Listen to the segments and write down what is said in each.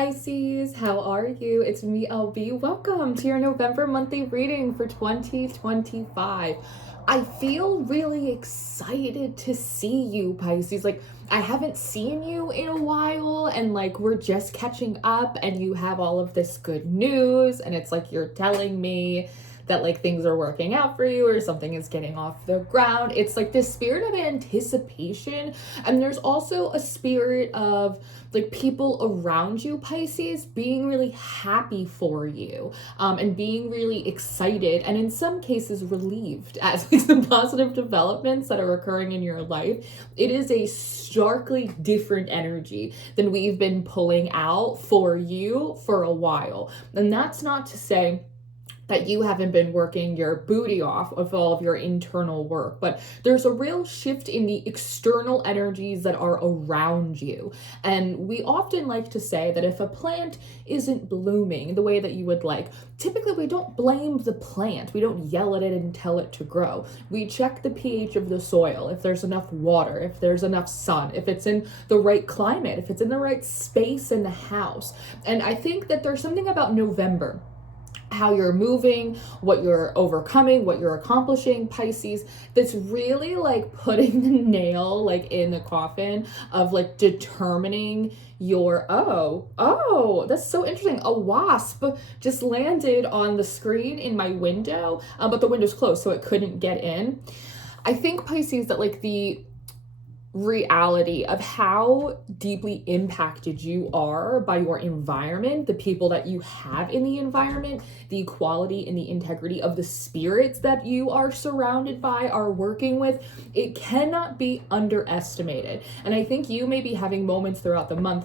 Pisces, how are you? It's me, LB. Welcome to your November monthly reading for 2025. I feel really excited to see you, Pisces. Like, I haven't seen you in a while, and like, we're just catching up, and you have all of this good news, and it's like you're telling me that like things are working out for you or something is getting off the ground. It's like this spirit of anticipation, and there's also a spirit of like people around you, Pisces, being really happy for you, and being really excited, and in some cases relieved at like the positive developments that are occurring in your life. It is a starkly different energy than we've been pulling out for you for a while. And that's not to say that you haven't been working your booty off of all of your internal work, but there's a real shift in the external energies that are around you. And we often like to say that if a plant isn't blooming the way that you would like, typically we don't blame the plant. We don't yell at it and tell it to grow. We check the pH of the soil, if there's enough water, if there's enough sun, if it's in the right climate, if it's in the right space in the house. And I think that there's something about November, how you're moving, what you're overcoming, what you're accomplishing, Pisces, that's really like putting the nail like in the coffin of like determining your, that's so interesting. A wasp just landed on the screen in my window, but the window's closed, so it couldn't get in. I think, Pisces, that like the reality of how deeply impacted you are by your environment, the people that you have in the environment, the equality and the integrity of the spirits that you are surrounded by, are working with, it cannot be underestimated. And I think you may be having moments throughout the month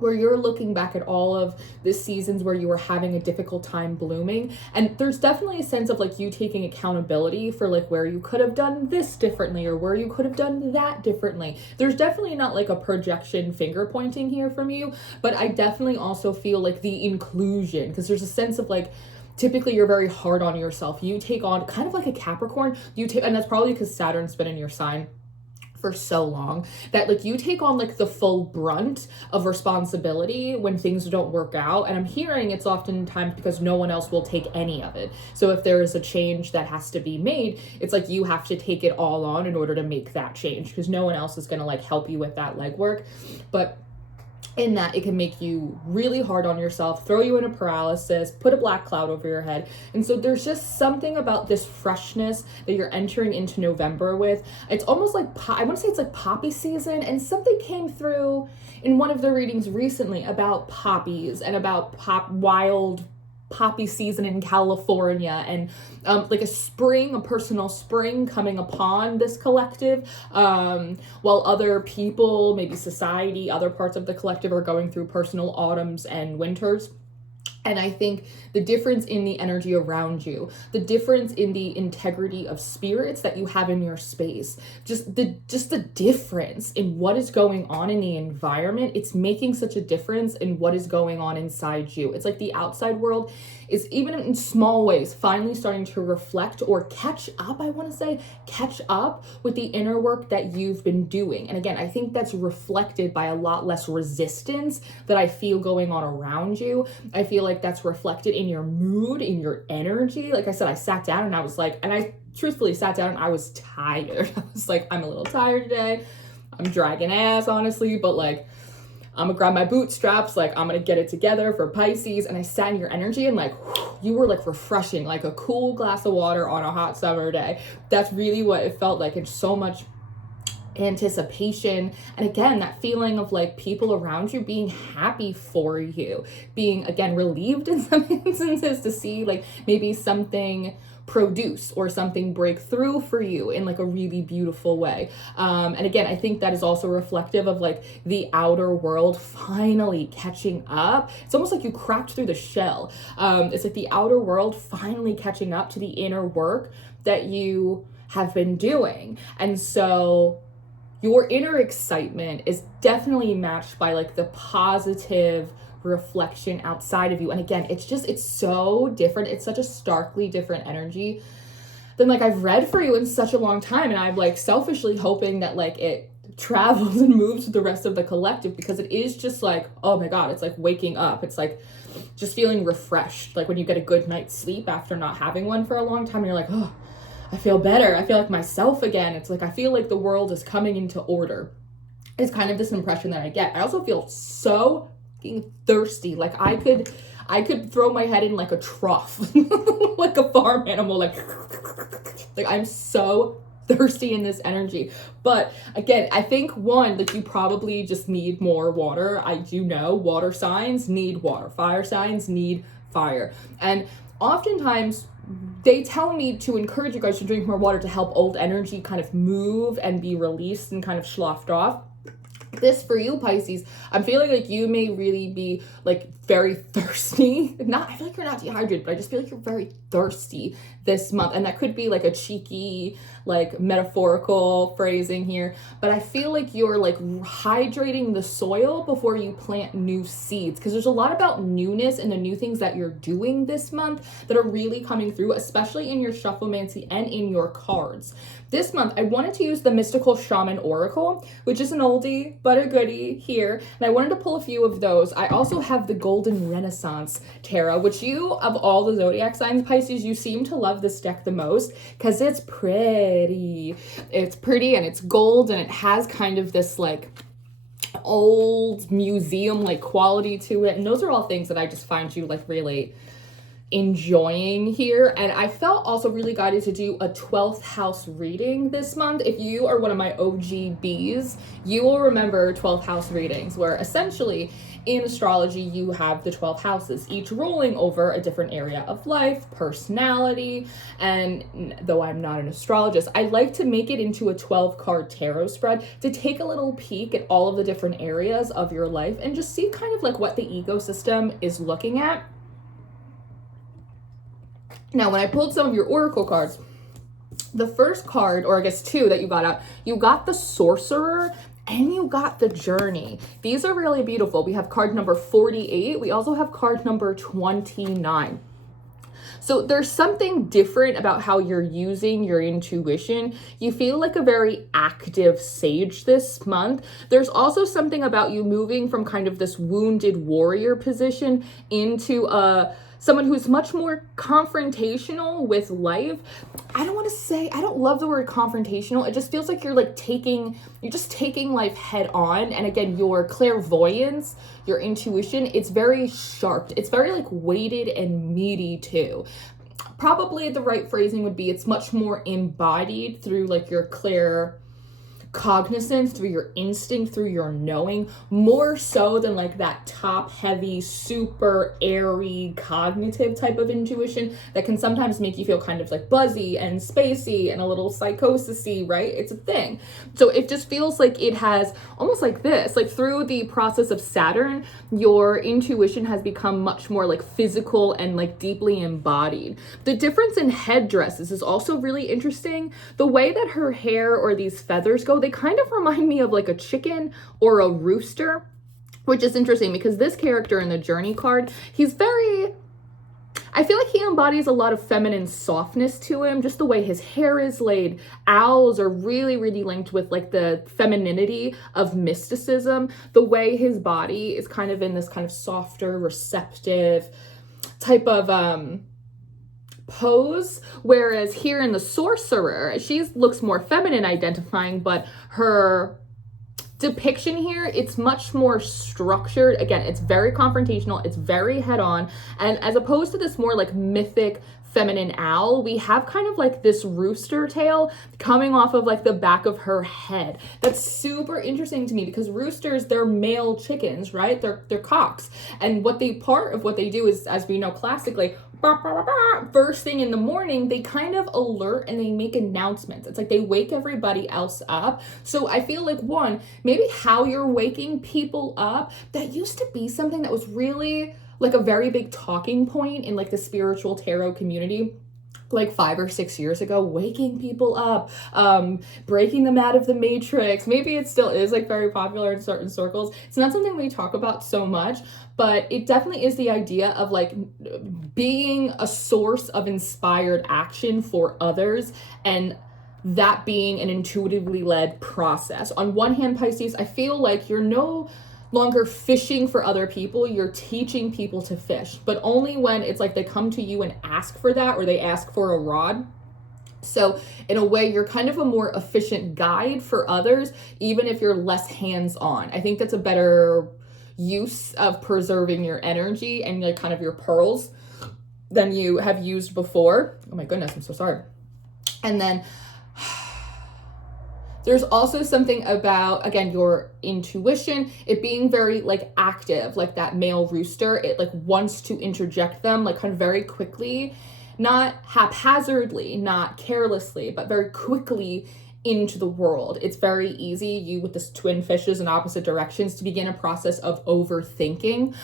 where you're looking back at all of the seasons where you were having a difficult time blooming, and there's definitely a sense of like you taking accountability for like where you could have done this differently or where you could have done that differently. There's definitely not like a projection finger pointing here from you, but I definitely also feel like the inclusion, because there's a sense of like, typically you're very hard on yourself. You take on kind of like a Capricorn, and that's probably because Saturn's been in your sign for so long, that like you take on like the full brunt of responsibility when things don't work out. And I'm hearing it's oftentimes because no one else will take any of it. So if there is a change that has to be made, it's like you have to take it all on in order to make that change, because no one else is going to like help you with that legwork. But in that, it can make you really hard on yourself, throw you into paralysis, put a black cloud over your head. And so there's just something about this freshness that you're entering into November with. It's almost like, I want to say it's like poppy season, and something came through in one of the readings recently about poppies and about wild poppy season in California, and like a personal spring coming upon this collective, while other people, maybe society, other parts of the collective are going through personal autumns and winters. And I think the difference in the energy around you, the difference in the integrity of spirits that you have in your space, just the difference in what is going on in the environment, it's making such a difference in what is going on inside you. It's like the outside world is, even in small ways, finally starting to reflect or catch up with the inner work that you've been doing. And again, I think that's reflected by a lot less resistance that I feel going on around you. I feel like that's reflected in your mood, in your energy. Like I said, I sat down and I was like, and I truthfully sat down and I was tired. I was like, I'm a little tired today. I'm dragging ass, honestly, but like, I'm gonna grab my bootstraps, like I'm gonna get it together for Pisces. And I sat in your energy, and like, whew, you were like refreshing, like a cool glass of water on a hot summer day. That's really what it felt like. It's so much anticipation, and again, that feeling of like people around you being happy for you, being again relieved in some instances to see like maybe something produce or something break through for you in like a really beautiful way. And again, I think that is also reflective of like the outer world finally catching up. It's almost like you cracked through the shell. It's like the outer world finally catching up to the inner work that you have been doing. And so your inner excitement is definitely matched by like the positive reflection outside of you. And again, it's so different. It's such a starkly different energy than like I've read for you in such a long time. And I'm like selfishly hoping that like it travels and moves with the rest of the collective, because it is just like, oh my God, it's like waking up. It's like just feeling refreshed. Like when you get a good night's sleep after not having one for a long time, and you're like, oh, I feel better. I feel like myself again. It's like, I feel like the world is coming into order. It's kind of this impression that I get. I also feel so thirsty. Like I could throw my head in like a trough, like a farm animal, like I'm so thirsty in this energy. But again, I think one, that you probably just need more water. I do know water signs need water, fire signs need fire. And oftentimes they tell me to encourage you guys to drink more water to help old energy kind of move and be released and kind of sloughed off. This for you, Pisces, I'm feeling like you may really be like very thirsty. I feel like you're not dehydrated, but I just feel like you're very thirsty this month. And that could be like a cheeky, like metaphorical phrasing here, but I feel like you're like hydrating the soil before you plant new seeds, because there's a lot about newness and the new things that you're doing this month that are really coming through, especially in your shufflemancy and in your cards. This month, I wanted to use the Mystical Shaman Oracle, which is an oldie but a goodie here, and I wanted to pull a few of those. I also have the Golden Renaissance Tarot, which you, of all the zodiac signs, Pisces, you seem to love this deck the most because it's pretty. It's pretty and it's gold, and it has kind of this like old museum like quality to it, and those are all things that I just find you like really enjoying here. And I felt also really guided to do a 12th house reading this month. If you are one of my OGBs, you will remember 12th house readings, where essentially in astrology you have the 12 houses, each ruling over a different area of life, personality. And though I'm not an astrologist, I like to make it into a 12 card tarot spread to take a little peek at all of the different areas of your life and just see kind of like what the ecosystem is looking at. Now, when I pulled some of your oracle cards, the first card, or I guess two that you got out, you got the Sorcerer and you got the Journey. These are really beautiful. We have card number 48. We also have card number 29. So there's something different about how you're using your intuition. You feel like a very active sage this month. There's also something about you moving from kind of this wounded warrior position into someone who's much more confrontational with life. I don't love the word confrontational. It just feels like you're just taking life head on. And again, your clairvoyance, your intuition, it's very sharp. It's very like weighted and meaty too. Probably the right phrasing would be it's much more embodied through like your cognizance, through your instinct, through your knowing, more so than like that top heavy, super airy, cognitive type of intuition that can sometimes make you feel kind of like buzzy and spacey and a little psychosis-y, right? It's a thing. So it just feels like it has almost like this, like through the process of Saturn, your intuition has become much more like physical and like deeply embodied. The difference in headdresses is also really interesting. The way that her hair or these feathers go, they kind of remind me of like a chicken or a rooster, which is interesting because this character in the Journey card, I feel like he embodies a lot of feminine softness to him, just the way his hair is laid. Owls are really, really linked with like the femininity of mysticism. The way his body is kind of in this kind of softer, receptive type of pose, whereas here in the Sorcerer, she looks more feminine identifying, but her depiction here, it's much more structured. Again, it's very confrontational, it's very head-on, and as opposed to this more like mythic feminine owl, we have kind of like this rooster tail coming off of like the back of her head. That's super interesting to me because roosters, they're male chickens, right? They're cocks. And part of what they do is, as we know classically, first thing in the morning, they kind of alert and they make announcements. It's like they wake everybody else up. So I feel like one, maybe how you're waking people up, that used to be something that was really like a very big talking point in like the spiritual tarot community, like 5 or 6 years ago, waking people up, breaking them out of the matrix. Maybe it still is like very popular in certain circles. It's not something we talk about so much, but it definitely is the idea of like being a source of inspired action for others and that being an intuitively led process. On one hand, Pisces, I feel like you're no longer fishing for other people, you're teaching people to fish, but only when it's like they come to you and ask for that, or they ask for a rod. So in a way, you're kind of a more efficient guide for others, even if you're less hands-on. I think that's a better use of preserving your energy and like kind of your pearls than you have used before. Oh my goodness, I'm so sorry. And then there's also something about, again, your intuition, it being very like active, like that male rooster. It like wants to interject them like kind of very quickly, not haphazardly, not carelessly, but very quickly into the world. It's very easy, you with this twin fishes in opposite directions, to begin a process of overthinking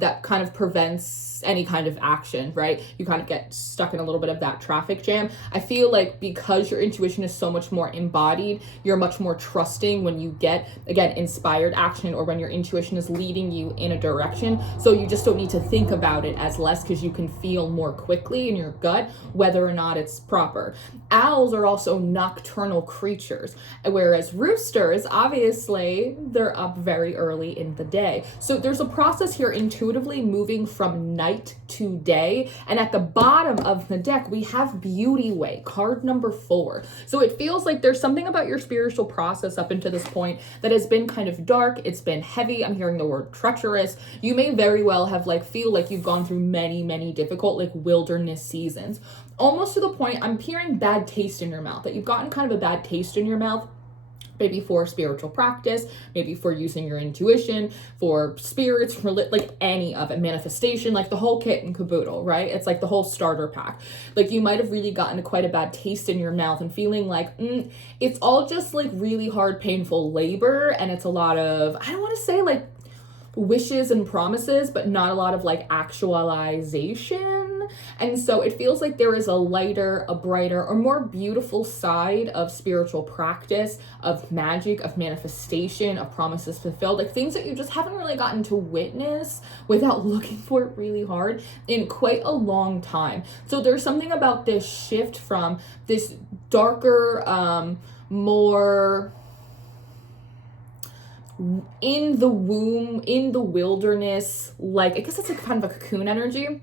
that kind of prevents any kind of action, right? You kind of get stuck in a little bit of that traffic jam. I feel like because your intuition is so much more embodied, you're much more trusting when you get, again, inspired action, or when your intuition is leading you in a direction. So you just don't need to think about it as less, because you can feel more quickly in your gut whether or not it's proper. Owls are also nocturnal creatures, whereas roosters, obviously, they're up very early in the day. So there's a process here intuitively moving from night to day. And at the bottom of the deck, we have Beauty Way, card number 4. So it feels like there's something about your spiritual process up until this point that has been kind of dark. It's been heavy. I'm hearing the word treacherous. You may very well have like feel like you've gone through many, many difficult like wilderness seasons, almost to the point I'm hearing bad taste in your mouth, that you've gotten kind of a bad taste in your mouth. Maybe for spiritual practice, maybe for using your intuition, for spirits, for like any of it, manifestation, like the whole kit and caboodle, right? It's like the whole starter pack. Like you might have really gotten quite a bad taste in your mouth and feeling like it's all just like really hard, painful labor. And it's a lot of, I don't want to say like wishes and promises, but not a lot of like actualization. And so it feels like there is a lighter, a brighter, or more beautiful side of spiritual practice, of magic, of manifestation, of promises fulfilled, like things that you just haven't really gotten to witness without looking for it really hard in quite a long time. So there's something about this shift from this darker, more in the womb, in the wilderness, like I guess it's like kind of a cocoon energy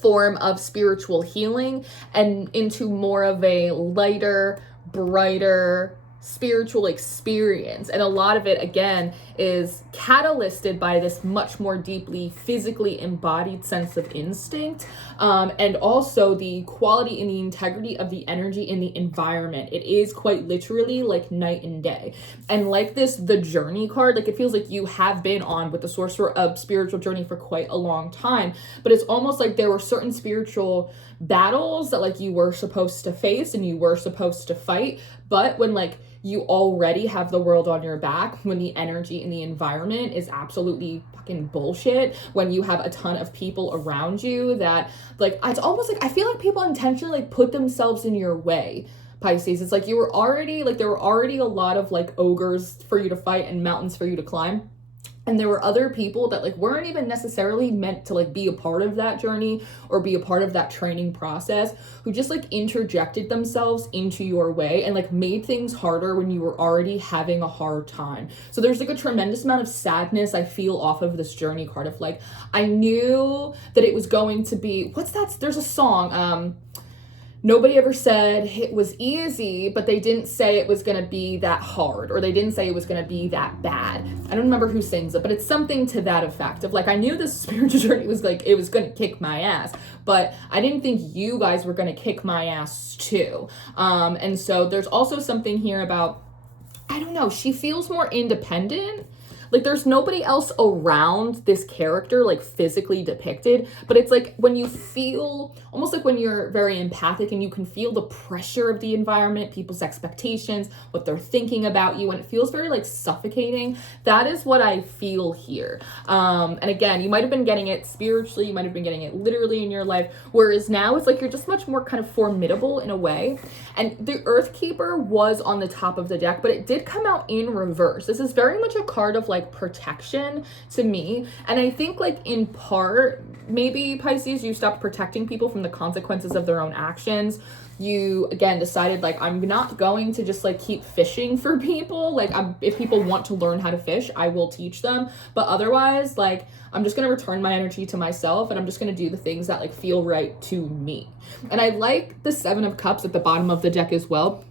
form of spiritual healing, and into more of a lighter, brighter spiritual experience. And a lot of it, again, is catalysted by this much more deeply physically embodied sense of instinct, and also the quality and the integrity of the energy in the environment. It is quite literally like night and day. And like this, the journey card, like it feels like you have been on with the Sorcerer of spiritual journey for quite a long time, but it's almost like there were certain spiritual battles that like you were supposed to face and you were supposed to fight, but when like you already have the world on your back, when the energy in the environment is absolutely fucking bullshit, when you have a ton of people around you that like, it's almost like I feel like people intentionally like put themselves in your way, Pisces. It's like you were already like there were already a lot of like ogres for you to fight and mountains for you to climb. And there were other people that like weren't even necessarily meant to like be a part of that journey or be a part of that training process, who just like interjected themselves into your way and like made things harder when you were already having a hard time. So there's like a tremendous amount of sadness I feel off of this journey card of like, I knew that it was going to be, what's that? There's a song, nobody ever said it was easy, but they didn't say it was going to be that hard, or they didn't say it was going to be that bad. I don't remember who sings it, but it's something to that effect of like, I knew this spiritual journey was like, it was going to kick my ass, but I didn't think you guys were going to kick my ass too. And so there's also something here about, I don't know, she feels more independent. Like there's nobody else around this character like physically depicted, but it's like when you feel almost like when you're very empathic and you can feel the pressure of the environment, people's expectations, what they're thinking about you, and it feels very like suffocating. That is what I feel here. And again, you might have been getting it spiritually, you might have been getting it literally in your life, whereas now it's like you're just much more kind of formidable in a way. And the Earthkeeper was on the top of the deck, but it did come out in reverse. This is very much a card of like protection to me, and I think like in part maybe Pisces, you stopped protecting people from the consequences of their own actions. you again decided like, I'm not going to just like keep fishing for people. Like if people want to learn how to fish, I will teach them, but otherwise like I'm just going to return my energy to myself, and I'm just going to do the things that like feel right to me. And I like the 7 of Cups at the bottom of the deck as well,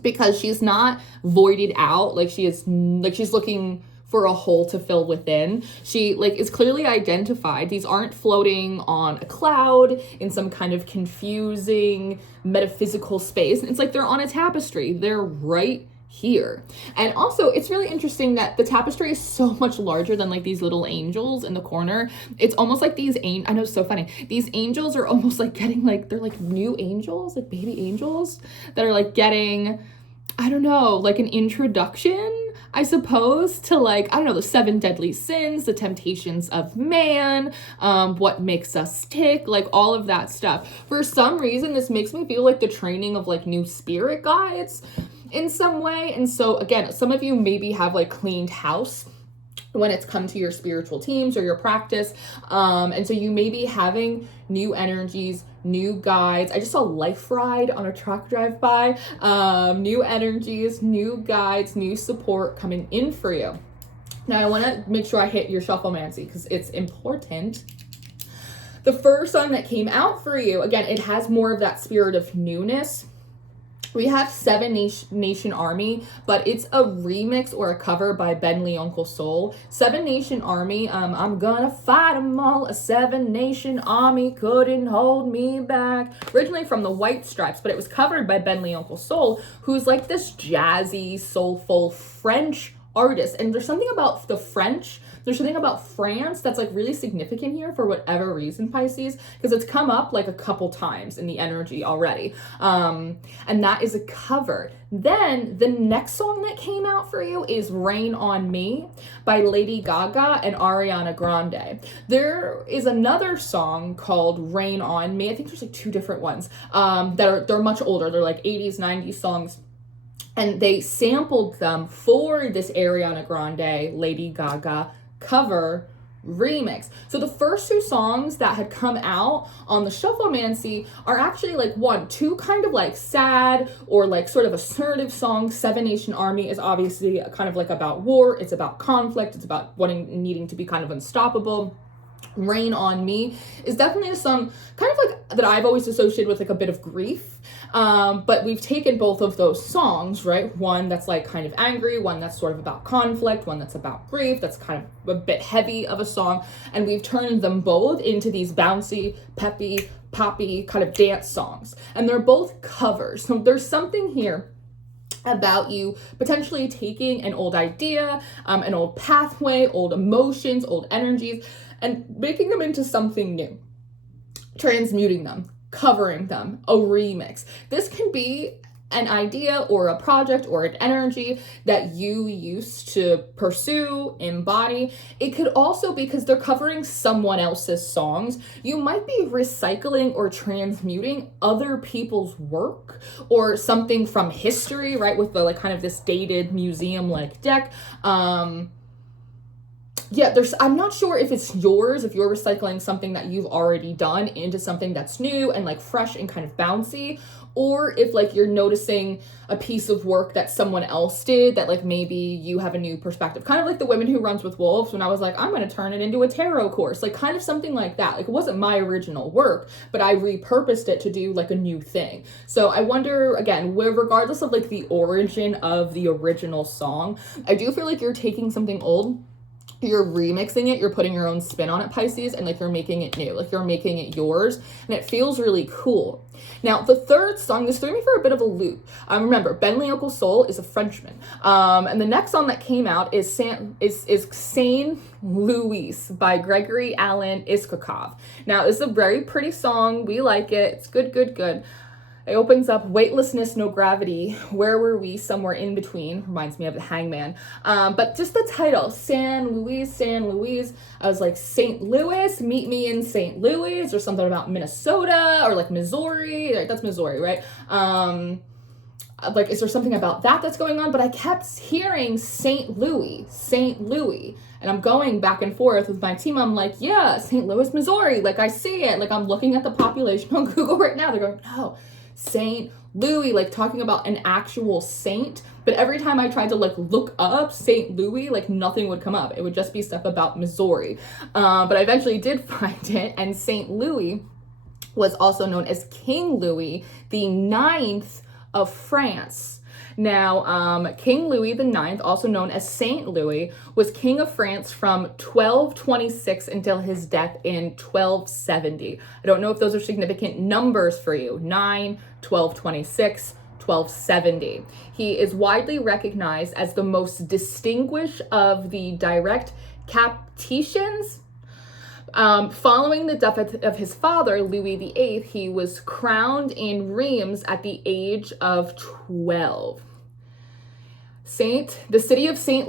because she's not voided out. Like she's looking for a hole to fill within. She like is clearly identified. These aren't floating on a cloud in some kind of confusing metaphysical space. It's like they're on a tapestry. They're right here. And also it's really interesting that the tapestry is so much larger than like these little angels in the corner. It's almost like I know, it's so funny. These angels are almost like getting like, they're like new angels, like baby angels that are like getting, I don't know, like an introduction, I suppose, to like, I don't know, the 7 deadly sins, the temptations of man, what makes us tick, like all of that stuff. For some reason, this makes me feel like the training of like new spirit guides in some way. And so again, some of you maybe have like cleaned house when it's come to your spiritual teams or your practice. And so you may be having new energies, new guides. I just saw Life Ride on a truck drive by. New energies, new guides, new support coming in for you. Now I want to make sure I hit your shufflemancy because it's important. The first song that came out for you, again, it has more of that spirit of newness. We have 7 Nation Army, but it's a remix or a cover by Ben Lee Uncle Soul. 7 Nation Army, I'm gonna fight 'em all. A 7 Nation Army couldn't hold me back. Originally from the White Stripes, but it was covered by Ben Lee Uncle Soul, who's like this jazzy, soulful French artist. And there's something about the French, there's something about France that's like really significant here for whatever reason, Pisces, because it's come up like a couple times in the energy already. And that is a cover. Then the next song that came out for you is Rain on Me by Lady Gaga and Ariana Grande. There is another song called Rain on Me. I think there's like 2 different ones they're much older. They're like 80s, 90s songs. And they sampled them for this Ariana Grande, Lady Gaga cover remix. So the first 2 songs that had come out on the Shufflemancy are actually like 2 kind of like sad or like sort of assertive songs. 7 Nation Army is obviously kind of like about war. It's about conflict. It's about needing to be kind of unstoppable. Rain on Me is definitely a song kind of like that I've always associated with like a bit of grief. But we've taken both of those songs, right? One that's like kind of angry, one that's sort of about conflict, one that's about grief, that's kind of a bit heavy of a song. And we've turned them both into these bouncy, peppy, poppy kind of dance songs. And they're both covers. So there's something here about you potentially taking an old idea, an old pathway, old emotions, old energies, and making them into something new, transmuting them, covering them, a remix. This can be an idea or a project or an energy that you used to pursue, embody. It could also be because they're covering someone else's songs. You might be recycling or transmuting other people's work or something from history, right? With the like kind of this dated museum-like deck. Yeah, I'm not sure if it's yours, if you're recycling something that you've already done into something that's new and like fresh and kind of bouncy, or if like you're noticing a piece of work that someone else did that like maybe you have a new perspective. Kind of like the Women Who Runs with Wolves when I was like, I'm going to turn it into a tarot course, like kind of something like that. Like it wasn't my original work, but I repurposed it to do like a new thing. So I wonder, again, regardless of like the origin of the original song, I do feel like you're taking something old, you're remixing it, you're putting your own spin on it, Pisces, and like you're making it new, like you're making it yours, and it feels really cool. Now, the third song, this threw me for a bit of a loop. Remember, Ben Lee Uncle Soul is a Frenchman, and the next song that came out is Saint Louis by Gregory Alan Iskakov. Now, this is a very pretty song. We like it. It's good, good, good. It opens up, weightlessness, no gravity. Where were we? Somewhere in between. Reminds me of the Hangman. But just the title, San Luis. I was like, St. Louis, meet me in St. Louis, or something about Minnesota, or like Missouri. That's Missouri, right? Like, is there something about that that's going on? But I kept hearing St. Louis. And I'm going back and forth with my team. I'm like, yeah, St. Louis, Missouri. Like, I see it. Like, I'm looking at the population on Google right now. They're going, no, Saint Louis, like talking about an actual saint. But every time I tried to like look up Saint Louis, like nothing would come up. It would just be stuff about Missouri. But I eventually did find it, and Saint Louis was also known as King Louis the Ninth of France. Now, King Louis the Ninth, also known as Saint Louis, was king of France from 1226 until his death in 1270. I don't know if those are significant numbers for you. 9, 1226, 1270. He is widely recognized as the most distinguished of the direct Capetians. Following the death of his father, Louis VIII, he was crowned in Reims at the age of 12. The city of St.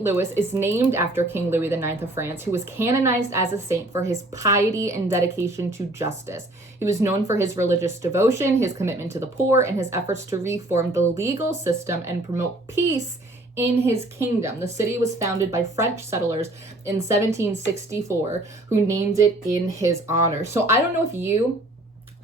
Louis is named after King Louis IX of France, who was canonized as a saint for his piety and dedication to justice. He was known for his religious devotion, his commitment to the poor, and his efforts to reform the legal system and promote peace in his kingdom. The city was founded by French settlers in 1764, who named it in his honor. So I don't know if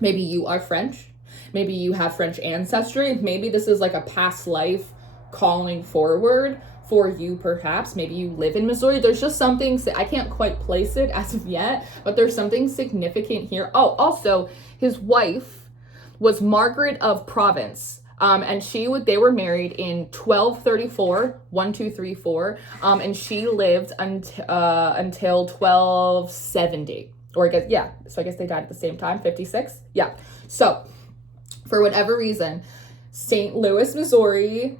maybe you are French, maybe you have French ancestry, maybe this is like a past life calling forward for you, perhaps. Maybe you live in Missouri. There's just something, I can't quite place it as of yet, but there's something significant here. Oh, also, his wife was Margaret of Provence. And they were married in 1234, 1234, and she lived until 1270, or so I guess they died at the same time, 56, so for whatever reason, St. Louis, Missouri,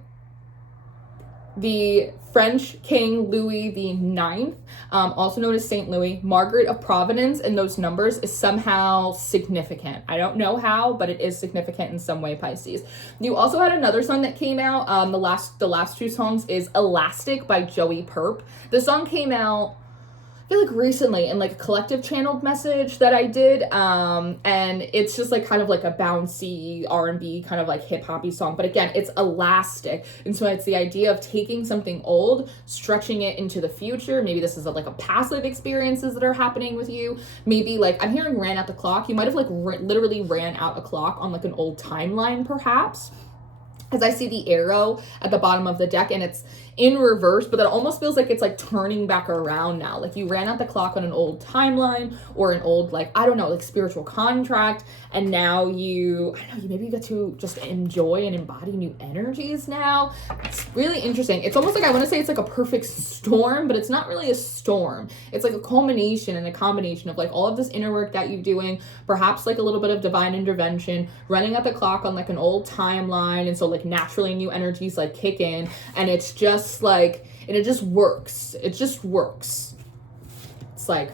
the French King Louis IX, also known as Saint Louis, Margaret of Provence, and those numbers is somehow significant. I don't know how, but it is significant in some way, Pisces. You also had another song that came out. The last two songs is Elastic by Joey Purp. The song came out, I feel like recently, in like a collective channeled message that I did, and it's just like kind of like a bouncy R&B kind of like hip-hoppy song, but again, it's elastic, and so it's the idea of taking something old, stretching it into the future. Maybe this is like a passive experiences that are happening with you. Maybe like I'm hearing ran out the clock. You might have like literally ran out a clock on like an old timeline, perhaps, as I see the arrow at the bottom of the deck, and it's in reverse, but that almost feels like it's like turning back around now. Like you ran out the clock on an old timeline or an old, like, I don't know, like spiritual contract, and now maybe you get to just enjoy and embody new energies now. It's really interesting. It's almost like, I want to say it's like a perfect storm, but it's not really a storm. It's like a culmination and a combination of like all of this inner work that you're doing, perhaps like a little bit of divine intervention, running out the clock on like an old timeline, and so like naturally new energies like kick in, and it's just like, and it just works. It just works. It's like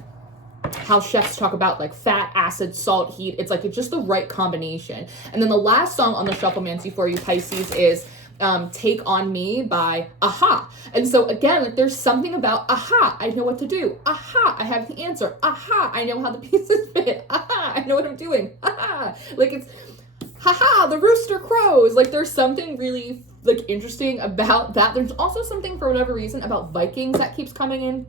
how chefs talk about like fat, acid, salt, heat. It's like, it's just the right combination. And then the last song on the Shufflemancy for you, Pisces, is Take On Me by Aha. And so again, like, there's something about aha, I know what to do. Aha, I have the answer. Aha, I know how the pieces fit. Aha, I know what I'm doing. Aha, like it's, haha, the rooster crows. Like there's something really like interesting about that. There's also something, for whatever reason, about Vikings that keeps coming in.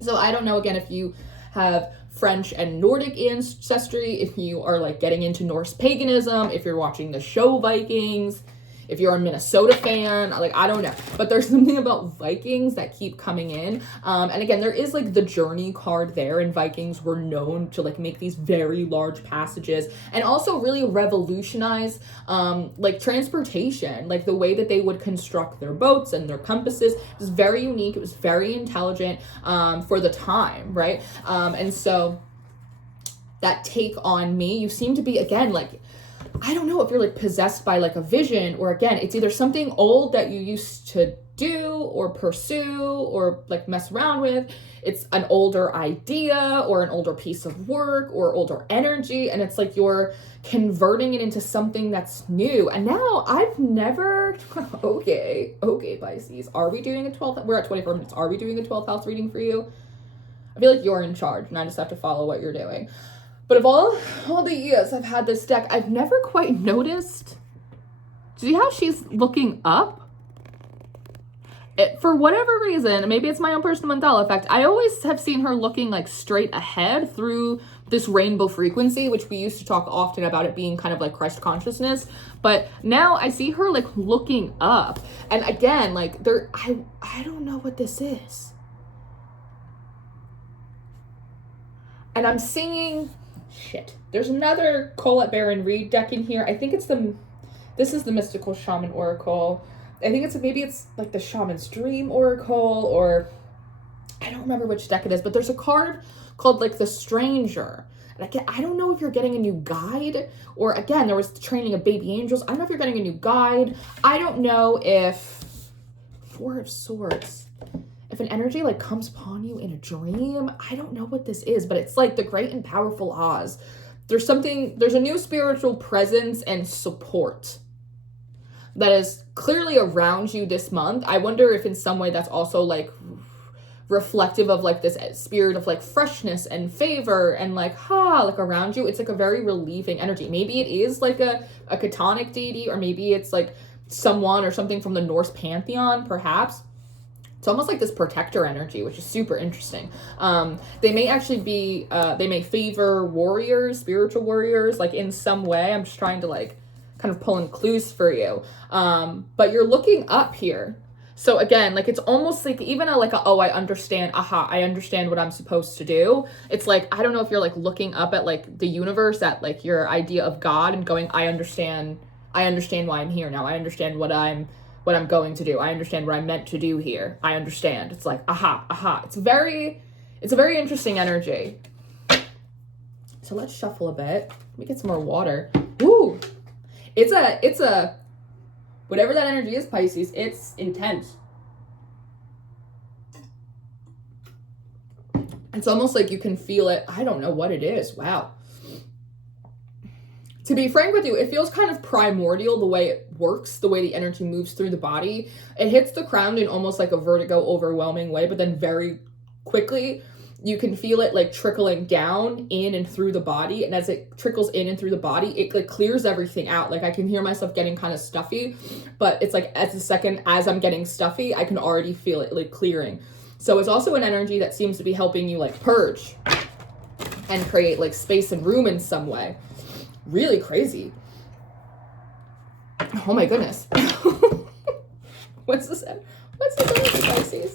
So I don't know, again, if you have French and Nordic ancestry, if you are like getting into Norse paganism, if you're watching the show Vikings, if you're a Minnesota fan, like, I don't know. But there's something about Vikings that keep coming in. And again, there is like the journey card there, and Vikings were known to like make these very large passages and also really revolutionize like transportation, like the way that they would construct their boats and their compasses. It was very unique. It was very intelligent for the time, right? And so that Take On Me, you seem to be, again, like, I don't know if you're like possessed by like a vision, or again, it's either something old that you used to do or pursue or like mess around with. It's an older idea or an older piece of work or older energy, and it's like you're converting it into something that's new. And now I've never, okay, Pisces, are we doing a 12th? We're at 24 minutes. Are we doing a 12th house reading for you? I feel like you're in charge and I just have to follow what you're doing. But of all the years I've had this deck, I've never quite noticed. See how she's looking up? for whatever reason, maybe it's my own personal Mandela effect, I always have seen her looking like straight ahead through this rainbow frequency, which we used to talk often about it being kind of like Christ consciousness. But now I see her like looking up. And again, like I don't know what this is. And I'm seeing, shit, there's another Colette Baron Reed deck in here. I think this is the Mystical Shaman Oracle. I think maybe it's like the Shaman's Dream Oracle, or I don't remember which deck it is, but there's a card called like the Stranger. And again, I don't know if you're getting a new guide, or again, there was the training of baby angels. I don't know if you're getting a new guide. I don't know if Four of Swords, if an energy like comes upon you in a dream. I don't know what this is, but it's like the great and powerful Oz. There's a new spiritual presence and support that is clearly around you this month. I wonder if in some way that's also like reflective of like this spirit of like freshness and favor and like around you. It's like a very relieving energy. Maybe it is like a Chthonic deity, or maybe it's like someone or something from the Norse pantheon, perhaps. It's almost like this protector energy, which is super interesting. They may actually be, they may favor warriors, spiritual warriors, like in some way. I'm just trying to like kind of pull in clues for you. But you're looking up here. So again, like it's almost like even I understand, I understand what I'm supposed to do. It's like, I don't know if you're like looking up at like the universe, at like your idea of God, and going, I understand why I'm here now. I understand what I'm going to do. I understand what I'm meant to do here. I understand. It's like, It's a very interesting energy. So let's shuffle a bit. Let me get some more water. Woo! It's a, whatever that energy is, Pisces, it's intense. It's almost like you can feel it. I don't know what it is. Wow. To be frank with you, it feels kind of primordial, the way it works, the way the energy moves through the body. It hits the crown in almost like a vertigo, overwhelming way, but then very quickly, you can feel it like trickling down in and through the body. And as it trickles in and through the body, it like clears everything out. Like I can hear myself getting kind of stuffy, but it's like as I'm getting stuffy, I can already feel it like clearing. So it's also an energy that seems to be helping you like purge and create like space and room in some way. Really crazy. Oh my goodness. What's this energy, Pisces?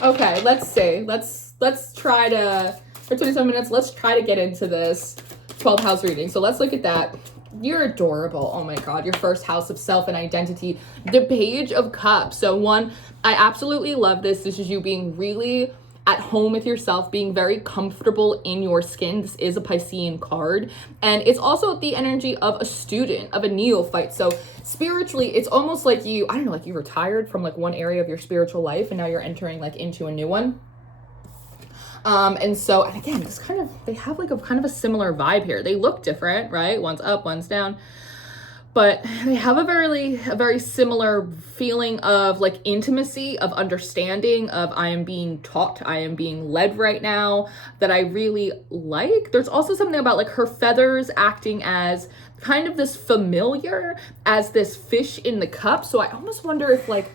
Okay, let's see. Let's try to, for 27 minutes, let's try to get into this 12th house reading. So let's look at that. You're adorable. Oh my God. Your first house of self and identity. The Page of Cups. So one, I absolutely love this. This is you being really at home with yourself, being very comfortable in your skin. This is a Piscean card. And it's also the energy of a student, of a neophyte. So spiritually, it's almost like you, I don't know, like you retired from like one area of your spiritual life and now you're entering like into a new one. And again, this kind of, they have like a kind of a similar vibe here. They look different, right? One's up, one's down. But they have a very similar feeling of like intimacy, of understanding, of I am being taught, I am being led right now, that I really like. There's also something about like her feathers acting as kind of this familiar, as this fish in the cup. So I almost wonder if like,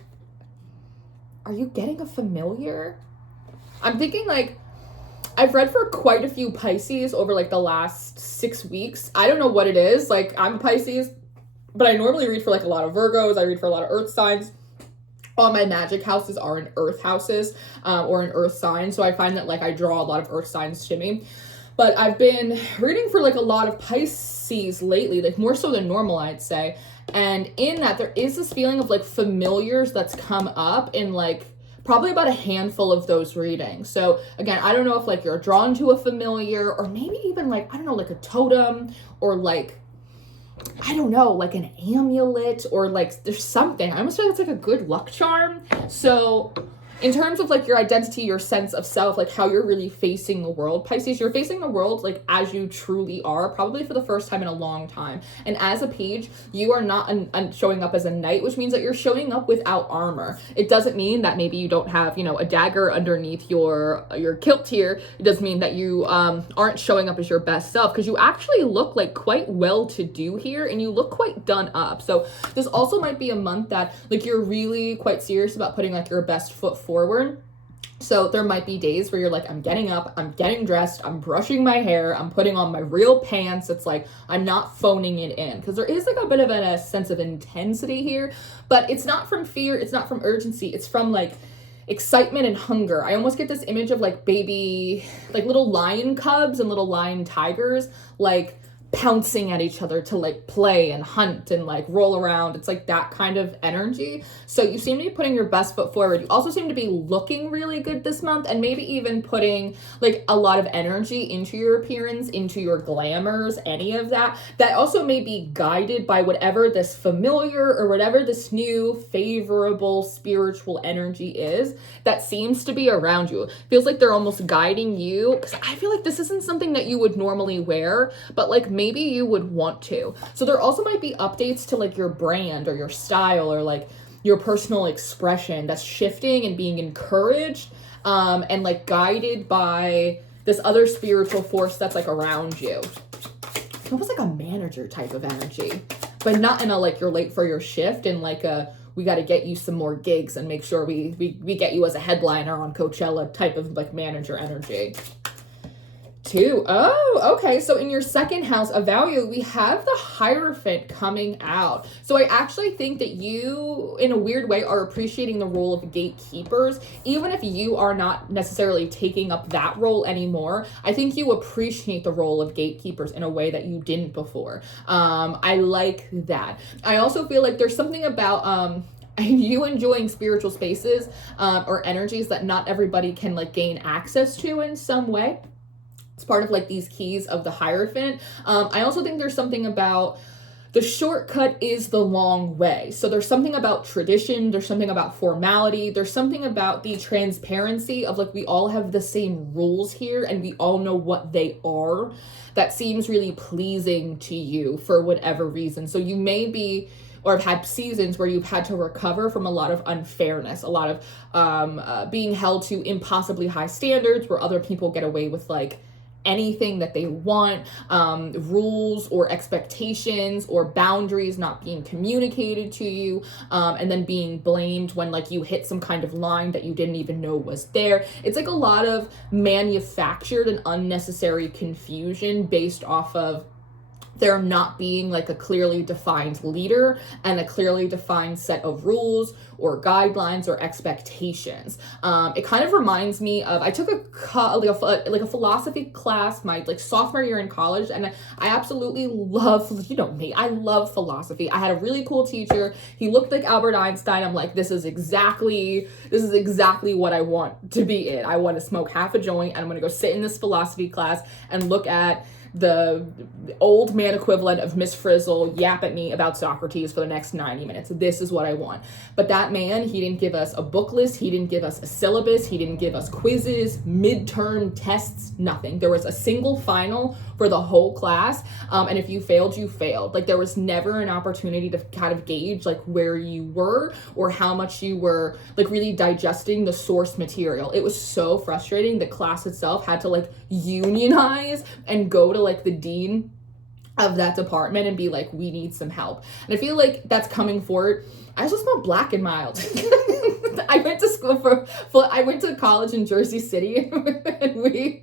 are you getting a familiar? I'm thinking like, I've read for quite a few Pisces over like the last 6 weeks. I don't know what it is. Like I'm a Pisces, but I normally read for like a lot of Virgos. I read for a lot of earth signs. All my magic houses are in earth houses or in earth signs. So I find that like I draw a lot of earth signs to me. But I've been reading for like a lot of Pisces lately, like more so than normal, I'd say. And in that, there is this feeling of like familiars that's come up in like probably about a handful of those readings. So again, I don't know if like you're drawn to a familiar, or maybe even like, I don't know, like a totem, or like, I don't know, like an amulet, or like there's something. I almost feel like it's like a good luck charm. So in terms of like your identity, your sense of self, like how you're really facing the world, Pisces, you're facing the world like as you truly are, probably for the first time in a long time. And as a page, you are not showing up as a knight, which means that you're showing up without armor. It doesn't mean that maybe you don't have, you know, a dagger underneath your kilt here. It does mean that you aren't showing up as your best self, because you actually look like quite well to do here, and you look quite done up. So this also might be a month that like you're really quite serious about putting like your best foot forward. So there might be days where you're like, I'm getting up, I'm getting dressed, I'm brushing my hair, I'm putting on my real pants. It's like, I'm not phoning it in, because there is like a bit of a sense of intensity here, but it's not from fear. It's not from urgency. It's from like excitement and hunger. I almost get this image of like baby, like little lion cubs and little lion tigers, like pouncing at each other to like play and hunt and like roll around. It's like that kind of energy. So you seem to be putting your best foot forward. You also seem to be looking really good this month, and maybe even putting like a lot of energy into your appearance, into your glamours, any of that. That also may be guided by whatever this familiar or whatever this new favorable spiritual energy is that seems to be around you. It feels like they're almost guiding you, because I feel like this isn't something that you would normally wear, but like maybe you would want to. So there also might be updates to like your brand or your style or like your personal expression that's shifting and being encouraged and like guided by this other spiritual force that's like around you. It's almost like a manager type of energy, but not in a like you're late for your shift and like a we got to get you some more gigs and make sure we get you as a headliner on Coachella type of like manager energy. 2. Oh, okay. So in your second house of value, we have the Hierophant coming out. So I actually think that you, in a weird way, are appreciating the role of gatekeepers. Even if you are not necessarily taking up that role anymore, I think you appreciate the role of gatekeepers in a way that you didn't before. I like that. I also feel like there's something about you enjoying spiritual spaces or energies that not everybody can like gain access to in some way. It's part of like these keys of the Hierophant. I also think there's something about the shortcut is the long way. So there's something about tradition. There's something about formality. There's something about the transparency of like, we all have the same rules here and we all know what they are. That seems really pleasing to you for whatever reason. So you may be or have had seasons where you've had to recover from a lot of unfairness, a lot of being held to impossibly high standards where other people get away with like anything that they want, rules or expectations or boundaries not being communicated to you, and then being blamed when like you hit some kind of line that you didn't even know was there. It's like a lot of manufactured and unnecessary confusion based off of there not being like a clearly defined leader and a clearly defined set of rules or guidelines or expectations. It kind of reminds me of, I took a philosophy class my like sophomore year in college, and I absolutely love, you know me, I love philosophy. I had a really cool teacher. He looked like Albert Einstein. I'm like, this is exactly what I want to be in. I want to smoke half a joint and I'm going to go sit in this philosophy class and look at the old man equivalent of Miss Frizzle yap at me about Socrates for the next 90 minutes. This is what I want. But that man, he didn't give us a book list. He didn't give us a syllabus. He didn't give us quizzes, midterm tests, nothing. There was a single final for the whole class. And if you failed, you failed. Like there was never an opportunity to kind of gauge like where you were or how much you were like really digesting the source material. It was so frustrating. The class itself had to like unionize and go to like the dean of that department and be like, we need some help. And I feel like that's coming forward. I also smell black and mild. I went to college in Jersey City and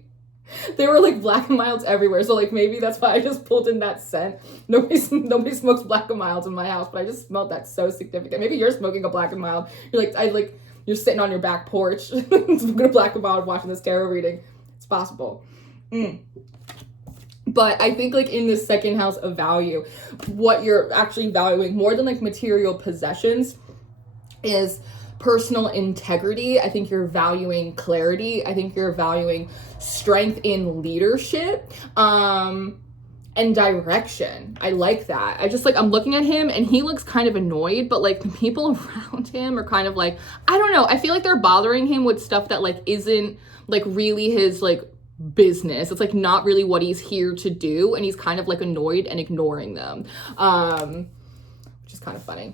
there were like black and milds everywhere. So like maybe that's why I just pulled in that scent. Nobody smokes black and milds in my house, but I just smelled that so significant. Maybe you're smoking a black and mild. You're sitting on your back porch, smoking a black and mild, watching this tarot reading. It's possible. But I think like in the second house of value, what you're actually valuing more than like material possessions is personal integrity. I think you're valuing clarity. I think you're valuing strength in leadership. and direction. I like that. I just like, I'm looking at him and he looks kind of annoyed, but like the people around him are kind of like, I don't know. I feel like they're bothering him with stuff that like isn't like really his like business. It's like not really what he's here to do. And he's kind of like annoyed and ignoring them, which is kind of funny.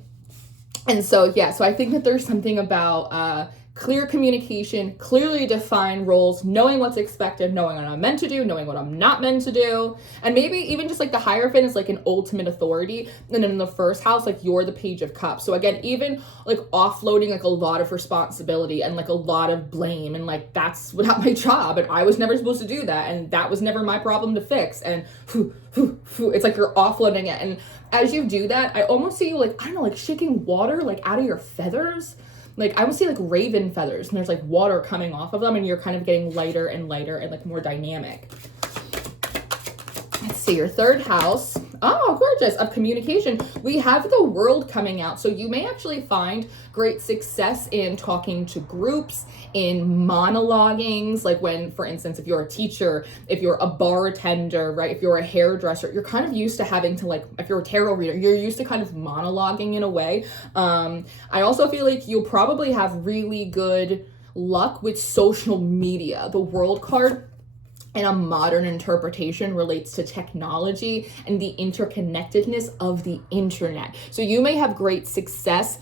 And so, yeah, so I think that there's something about clear communication, clearly defined roles, knowing what's expected, knowing what I'm meant to do, knowing what I'm not meant to do. And maybe even just like the Hierophant is like an ultimate authority. And then in the first house, like you're the Page of Cups. So again, even like offloading like a lot of responsibility and like a lot of blame. And like, that's not my job. And I was never supposed to do that. And that was never my problem to fix. And it's like you're offloading it. And as you do that, I almost see you like, I don't know, like shaking water like out of your feathers. Like I would see like raven feathers and there's like water coming off of them and you're kind of getting lighter and lighter and like more dynamic. Let's see, your third house. Oh, gorgeous. Of communication. We have the World coming out. So you may actually find great success in talking to groups, in monologuings. Like when, for instance, if you're a teacher, if you're a bartender, right? If you're a hairdresser, you're kind of used to having to like, if you're a tarot reader, you're used to kind of monologuing in a way. I also feel like you'll probably have really good luck with social media. The World card and a modern interpretation relates to technology and the interconnectedness of the internet. So you may have great success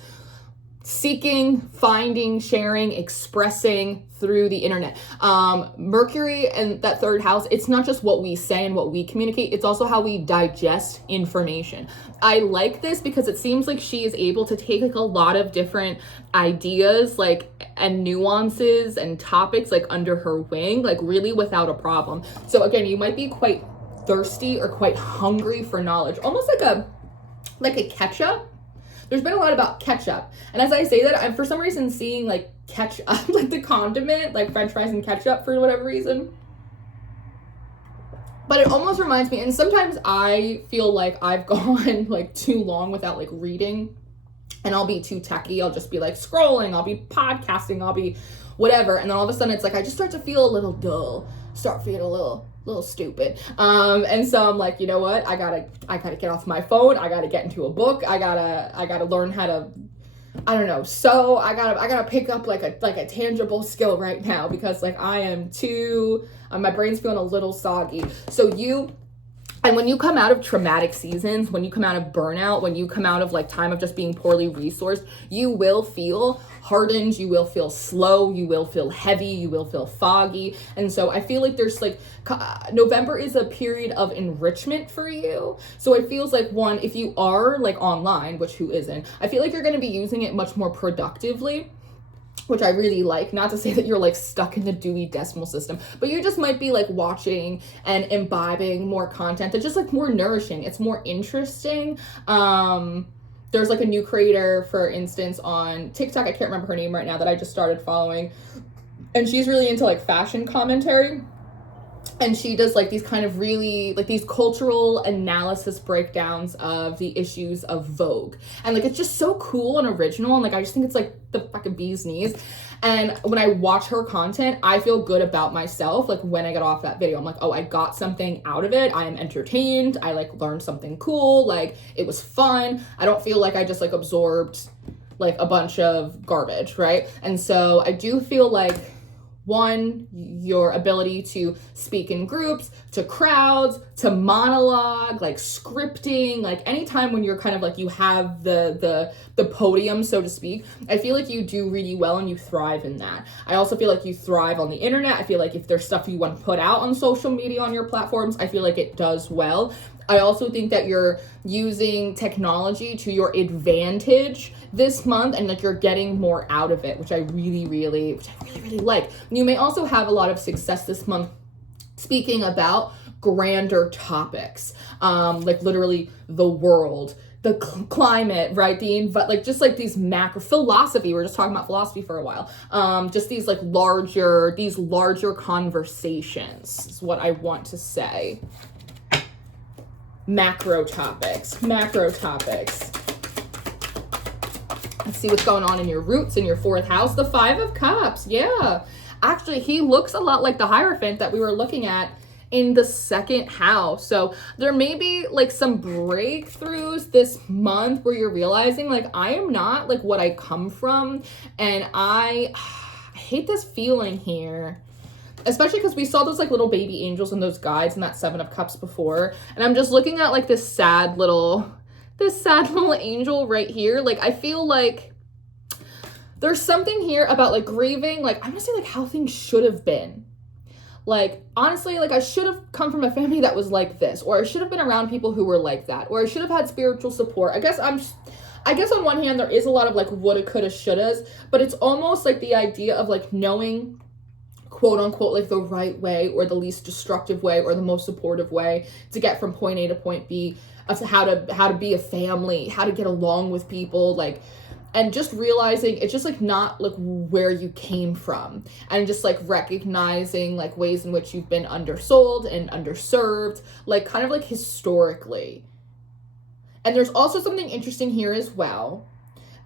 seeking, finding, sharing, expressing through the internet. Mercury and that third house, it's not just what we say and what we communicate, it's also how we digest information. I like this because it seems like she is able to take like a lot of different ideas like and nuances and topics like under her wing, like really without a problem. So again, you might be quite thirsty or quite hungry for knowledge, almost like a ketchup. There's been a lot about ketchup. And as I say that, I'm for some reason seeing like ketchup, like the condiment, like French fries and ketchup for whatever reason. But it almost reminds me, and sometimes I feel like I've gone like too long without like reading and I'll be too techie. I'll just be like scrolling, I'll be podcasting, I'll be whatever. And then all of a sudden it's like, I just start to feel a little dull, start feeling a little stupid. And so I'm like, you know what? I gotta get off my phone. I gotta get into a book. I gotta learn how to, I don't know. So I gotta pick up like a tangible skill right now because like I am too, my brain's feeling a little soggy. So and when you come out of traumatic seasons, when you come out of burnout, when you come out of like time of just being poorly resourced, you will feel hardened, you will feel slow, you will feel heavy, you will feel foggy. And so I feel like there's like, November is a period of enrichment for you. So it feels like one, if you are like online, which who isn't, I feel like you're going to be using it much more productively, which I really like. Not to say that you're like stuck in the Dewey Decimal System, but you just might be like watching and imbibing more content that's just like more nourishing. It's more interesting. There's like a new creator, for instance, on TikTok. I can't remember her name right now that I just started following. And she's really into like fashion commentary. And she does like these kind of really like these cultural analysis breakdowns of the issues of Vogue. And like, it's just so cool and original. And like, I just think it's like the fucking bee's knees. And when I watch her content, I feel good about myself. Like when I get off that video, I'm like, oh, I got something out of it. I am entertained. I like learned something cool. Like it was fun. I don't feel like I just like absorbed like a bunch of garbage, right? And so I do feel like one, your ability to speak in groups, to crowds, to monologue, like scripting, like anytime when you're kind of like you have the podium, so to speak, I feel like you do really well and you thrive in that. I also feel like you thrive on the internet. I feel like if there's stuff you want to put out on social media on your platforms, I feel like it does well. I also think that you're using technology to your advantage this month and like you're getting more out of it, which I really like. You may also have a lot of success this month speaking about grander topics, like literally the world, the climate, right? Like just like these macro philosophy. We're just talking about philosophy for a while. Just these like larger conversations is what I want to say. Macro topics. Let's see what's going on in your roots in your fourth house. The 5 of Cups. Yeah. Actually, he looks a lot like the Hierophant that we were looking at in the second house. So there may be like some breakthroughs this month where you're realizing like, I am not like what I come from. And I hate this feeling here, especially because we saw those like little baby angels and those guides in that 7 of Cups before. And I'm just looking at like this sad little angel right here. Like, I feel like there's something here about like grieving, like I'm gonna say like how things should have been. Like, honestly, like I should have come from a family that was like this, or I should have been around people who were like that, or I should have had spiritual support. I guess on one hand, there is a lot of like woulda, coulda, shouldas, but it's almost like the idea of like knowing, quote unquote, like the right way or the least destructive way or the most supportive way to get from point A to point B, of how to be a family, how to get along with people, like, and just realizing it's just like not like where you came from, and just like recognizing like ways in which you've been undersold and underserved, like kind of like historically. And there's also something interesting here as well,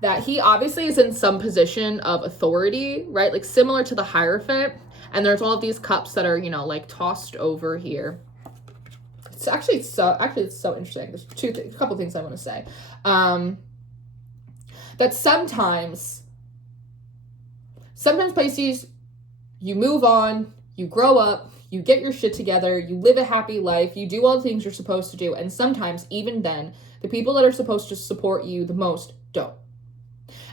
that he obviously is in some position of authority, right? Like similar to the Hierophant. And there's all of these cups that are, you know, like tossed over here. It's actually so interesting. There's a couple things I want to say. That sometimes Pisces, you move on, you grow up, you get your shit together, you live a happy life, you do all the things you're supposed to do. And sometimes, even then, the people that are supposed to support you the most don't.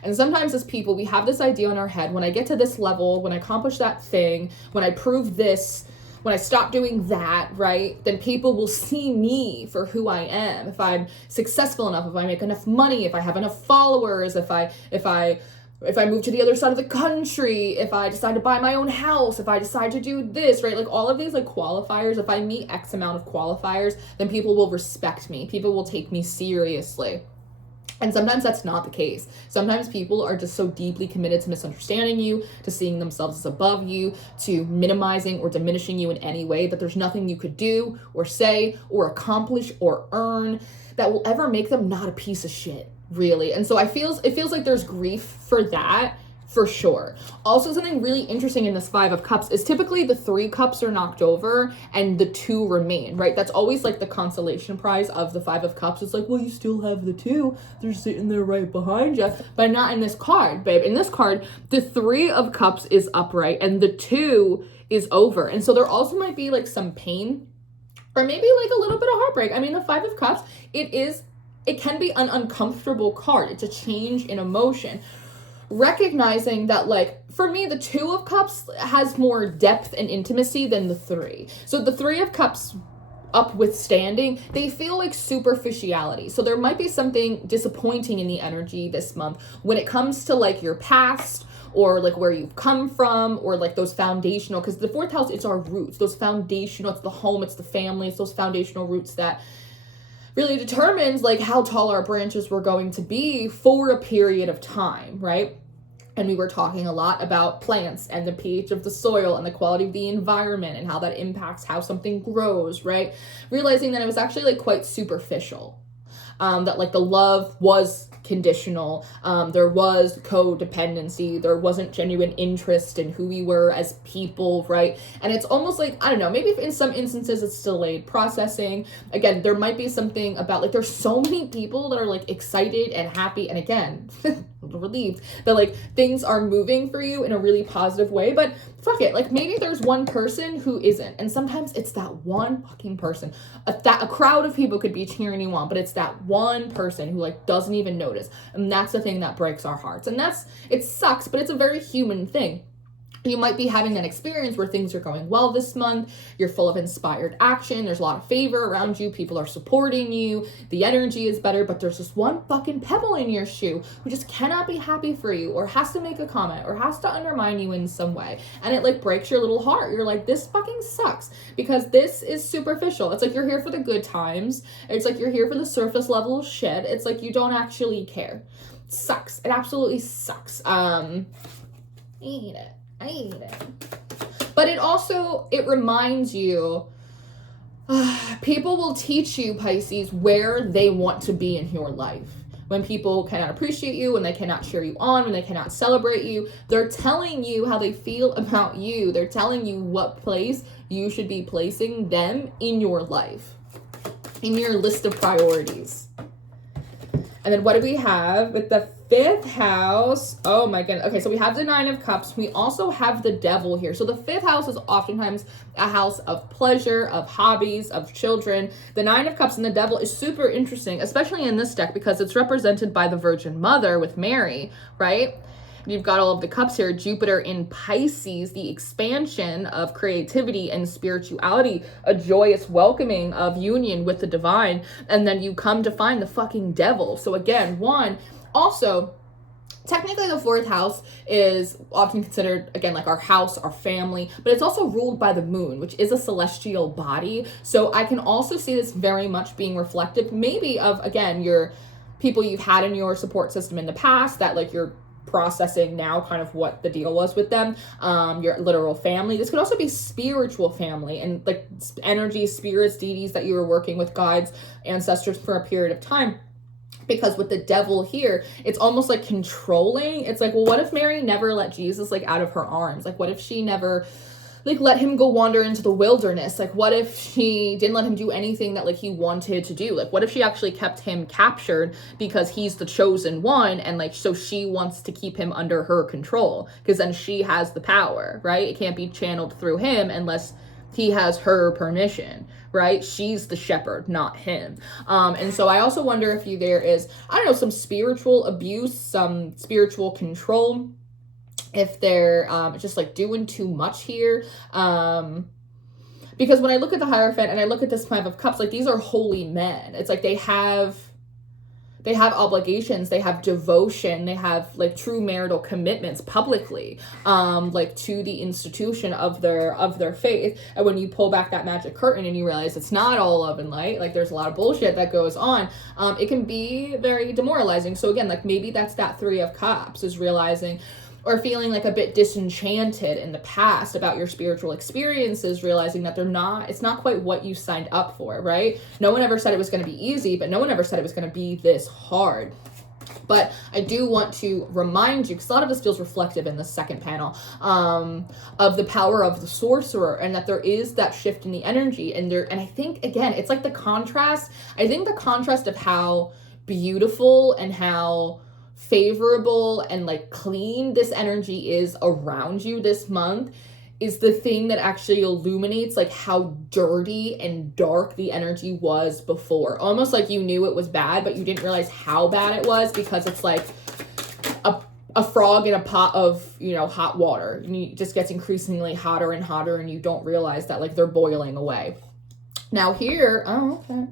And sometimes as people, we have this idea in our head, when I get to this level, when I accomplish that thing, when I prove this, when I stop doing that, right, then people will see me for who I am. If I'm successful enough, if I make enough money, if I have enough followers, if I move to the other side of the country, if I decide to buy my own house, if I decide to do this, right? Like all of these like qualifiers, if I meet X amount of qualifiers, then people will respect me. People will take me seriously. And sometimes that's not the case. Sometimes people are just so deeply committed to misunderstanding you, to seeing themselves as above you, to minimizing or diminishing you in any way, that there's nothing you could do or say or accomplish or earn that will ever make them not a piece of shit, really. And so it feels like there's grief for that, for sure. Also, something really interesting in this 5 of Cups is typically the 3 cups are knocked over and the 2 remain, right? That's always like the consolation prize of the 5 of Cups. It's like, well, you still have the 2. They're sitting there right behind you, but not in this card, babe. In this card, the 3 of Cups is upright and the 2 is over. And so there also might be like some pain or maybe like a little bit of heartbreak. I mean, the 5 of Cups, it can be an uncomfortable card. It's a change in emotion. Recognizing that, like, for me, the 2 of Cups has more depth and intimacy than the 3. So the 3 of Cups, upwithstanding, they feel like superficiality. So there might be something disappointing in the energy this month when it comes to, like, your past or, like, where you've come from or, like, those foundational, because the 4th house, it's our roots. Those foundational, it's the home, it's the family, it's those foundational roots that really determines like how tall our branches were going to be for a period of time, right? And we were talking a lot about plants and the pH of the soil and the quality of the environment and how that impacts how something grows, right? Realizing that it was actually like quite superficial. That like the love was conditional, there was codependency, there wasn't genuine interest in who we were as people, right? And it's almost like, I don't know, maybe in some instances it's delayed processing. Again, there might be something about like there's so many people that are like excited and happy, and again, relieved that like things are moving for you in a really positive way, but fuck it, like maybe there's one person who isn't, and sometimes it's that one fucking person. A crowd of people could be cheering you on, but it's that one person who like doesn't even notice, and that's the thing that breaks our hearts. And it sucks, but it's a very human thing. You might be having an experience where things are going well this month, you're full of inspired action, there's a lot of favor around you, people are supporting you, the energy is better, but there's just one fucking pebble in your shoe who just cannot be happy for you, or has to make a comment, or has to undermine you in some way, and it like breaks your little heart. You're like, this fucking sucks, because this is superficial. It's like you're here for the good times, it's like you're here for the surface level shit, it's like you don't actually care. It sucks. It absolutely sucks. I hate it. But it reminds you, people will teach you, Pisces, where they want to be in your life. when people cannot appreciate you, when they cannot cheer you on, when they cannot celebrate you. They're telling you how they feel about you. They're telling you what place you should be placing them in your life, in your list of priorities. And then what do we have with the 5th house? Oh my goodness. Okay, so we have the 9 of Cups. We also have the Devil here. So the 5th house is oftentimes a house of pleasure, of hobbies, of children. The 9 of Cups and the Devil is super interesting, especially in this deck, because it's represented by the Virgin Mother with Mary, right? You've got all of the cups here. Jupiter in Pisces, the expansion of creativity and spirituality, a joyous welcoming of union with the divine. And then you come to find the fucking devil. So again, also, technically the 4th house is often considered, again, like our house, our family, but it's also ruled by the moon, which is a celestial body. So I can also see this very much being reflective, maybe of, again, your people you've had in your support system in the past that like you're processing now kind of what the deal was with them, your literal family. This could also be spiritual family and like energy, spirits, deities that you were working with, guides, ancestors for a period of time. Because with the devil here, it's almost like controlling. It's like, well, what if Mary never let Jesus like out of her arms? Like, what if she never like let him go wander into the wilderness? Like, what if she didn't let him do anything that like he wanted to do? Like, what if she actually kept him captured because he's the chosen one, and like so she wants to keep him under her control because then she has the power, right? It can't be channeled through him unless he has her permission, right? She's the shepherd, not him. And so I also wonder if there is, I don't know, some spiritual abuse, some spiritual control, if they're just like doing too much here. Because when I look at the Hierophant and I look at this 5 of Cups, like these are holy men. It's like they have obligations, they have devotion, they have like true marital commitments publicly, like to the institution of their faith. And when you pull back that magic curtain and you realize it's not all love and light, like there's a lot of bullshit that goes on, it can be very demoralizing. So again, like maybe that's that 3 of Cups, is realizing or feeling like a bit disenchanted in the past about your spiritual experiences, realizing that it's not quite what you signed up for, right? No one ever said it was going to be easy, but no one ever said it was going to be this hard. But I do want to remind you, because a lot of this feels reflective in the second panel, of the power of the sorcerer, and that there is that shift in the energy. And I think, again, it's like the contrast. I think the contrast of how beautiful and how favorable and like clean this energy is around you this month is the thing that actually illuminates like how dirty and dark the energy was before. Almost like you knew it was bad, but you didn't realize how bad it was, because it's like a frog in a pot of, hot water. And it just gets increasingly hotter and hotter, and you don't realize that like they're boiling away. Now here, okay.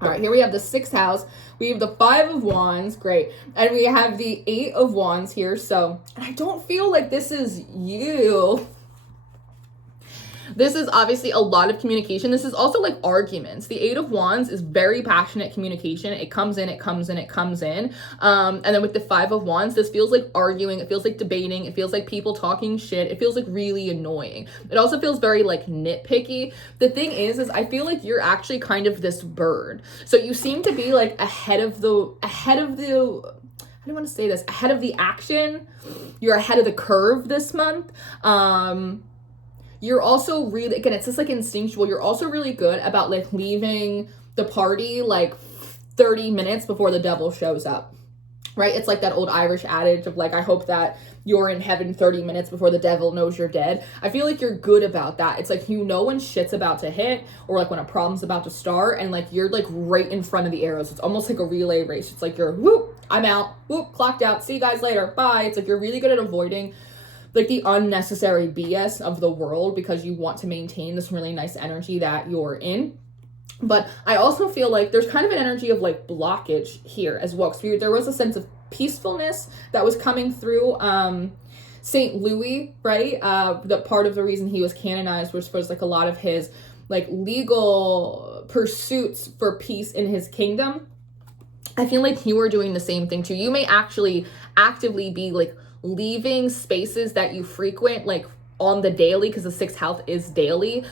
All right, here we have the 6th house. We have the 5 of Wands, great. And we have the 8 of Wands here. So I don't feel like this is you. This is obviously a lot of communication. This is also like arguments. The 8 of Wands is very passionate communication. It comes in, it comes in, it comes in. And then with the 5 of Wands, this feels like arguing. It feels like debating. It feels like people talking shit. It feels like really annoying. It also feels very like nitpicky. The thing is I feel like you're actually kind of this bird. So you seem to be like ahead of the how do I want to say this? Ahead of the action. You're ahead of the curve this month. You're also really, again, it's just like instinctual. You're also really good about like leaving the party like 30 minutes before the devil shows up, right? It's like that old Irish adage of like, I hope that you're in heaven 30 minutes before the devil knows you're dead. I feel like you're good about that. It's like, when shit's about to hit, or like when a problem's about to start, and like you're like right in front of the arrows. It's almost like a relay race. It's like you're, whoop, I'm out, whoop, clocked out, see you guys later, bye. It's like you're really good at avoiding like the unnecessary BS of the world, because you want to maintain this really nice energy that you're in. But I also feel like there's kind of an energy of like blockage here as well. Because there was a sense of peacefulness that was coming through St. Louis, right? The part of the reason he was canonized was like a lot of his like legal pursuits for peace in his kingdom. I feel like you are doing the same thing too. You may actually actively be like leaving spaces that you frequent like on the daily, because the 6th house is daily,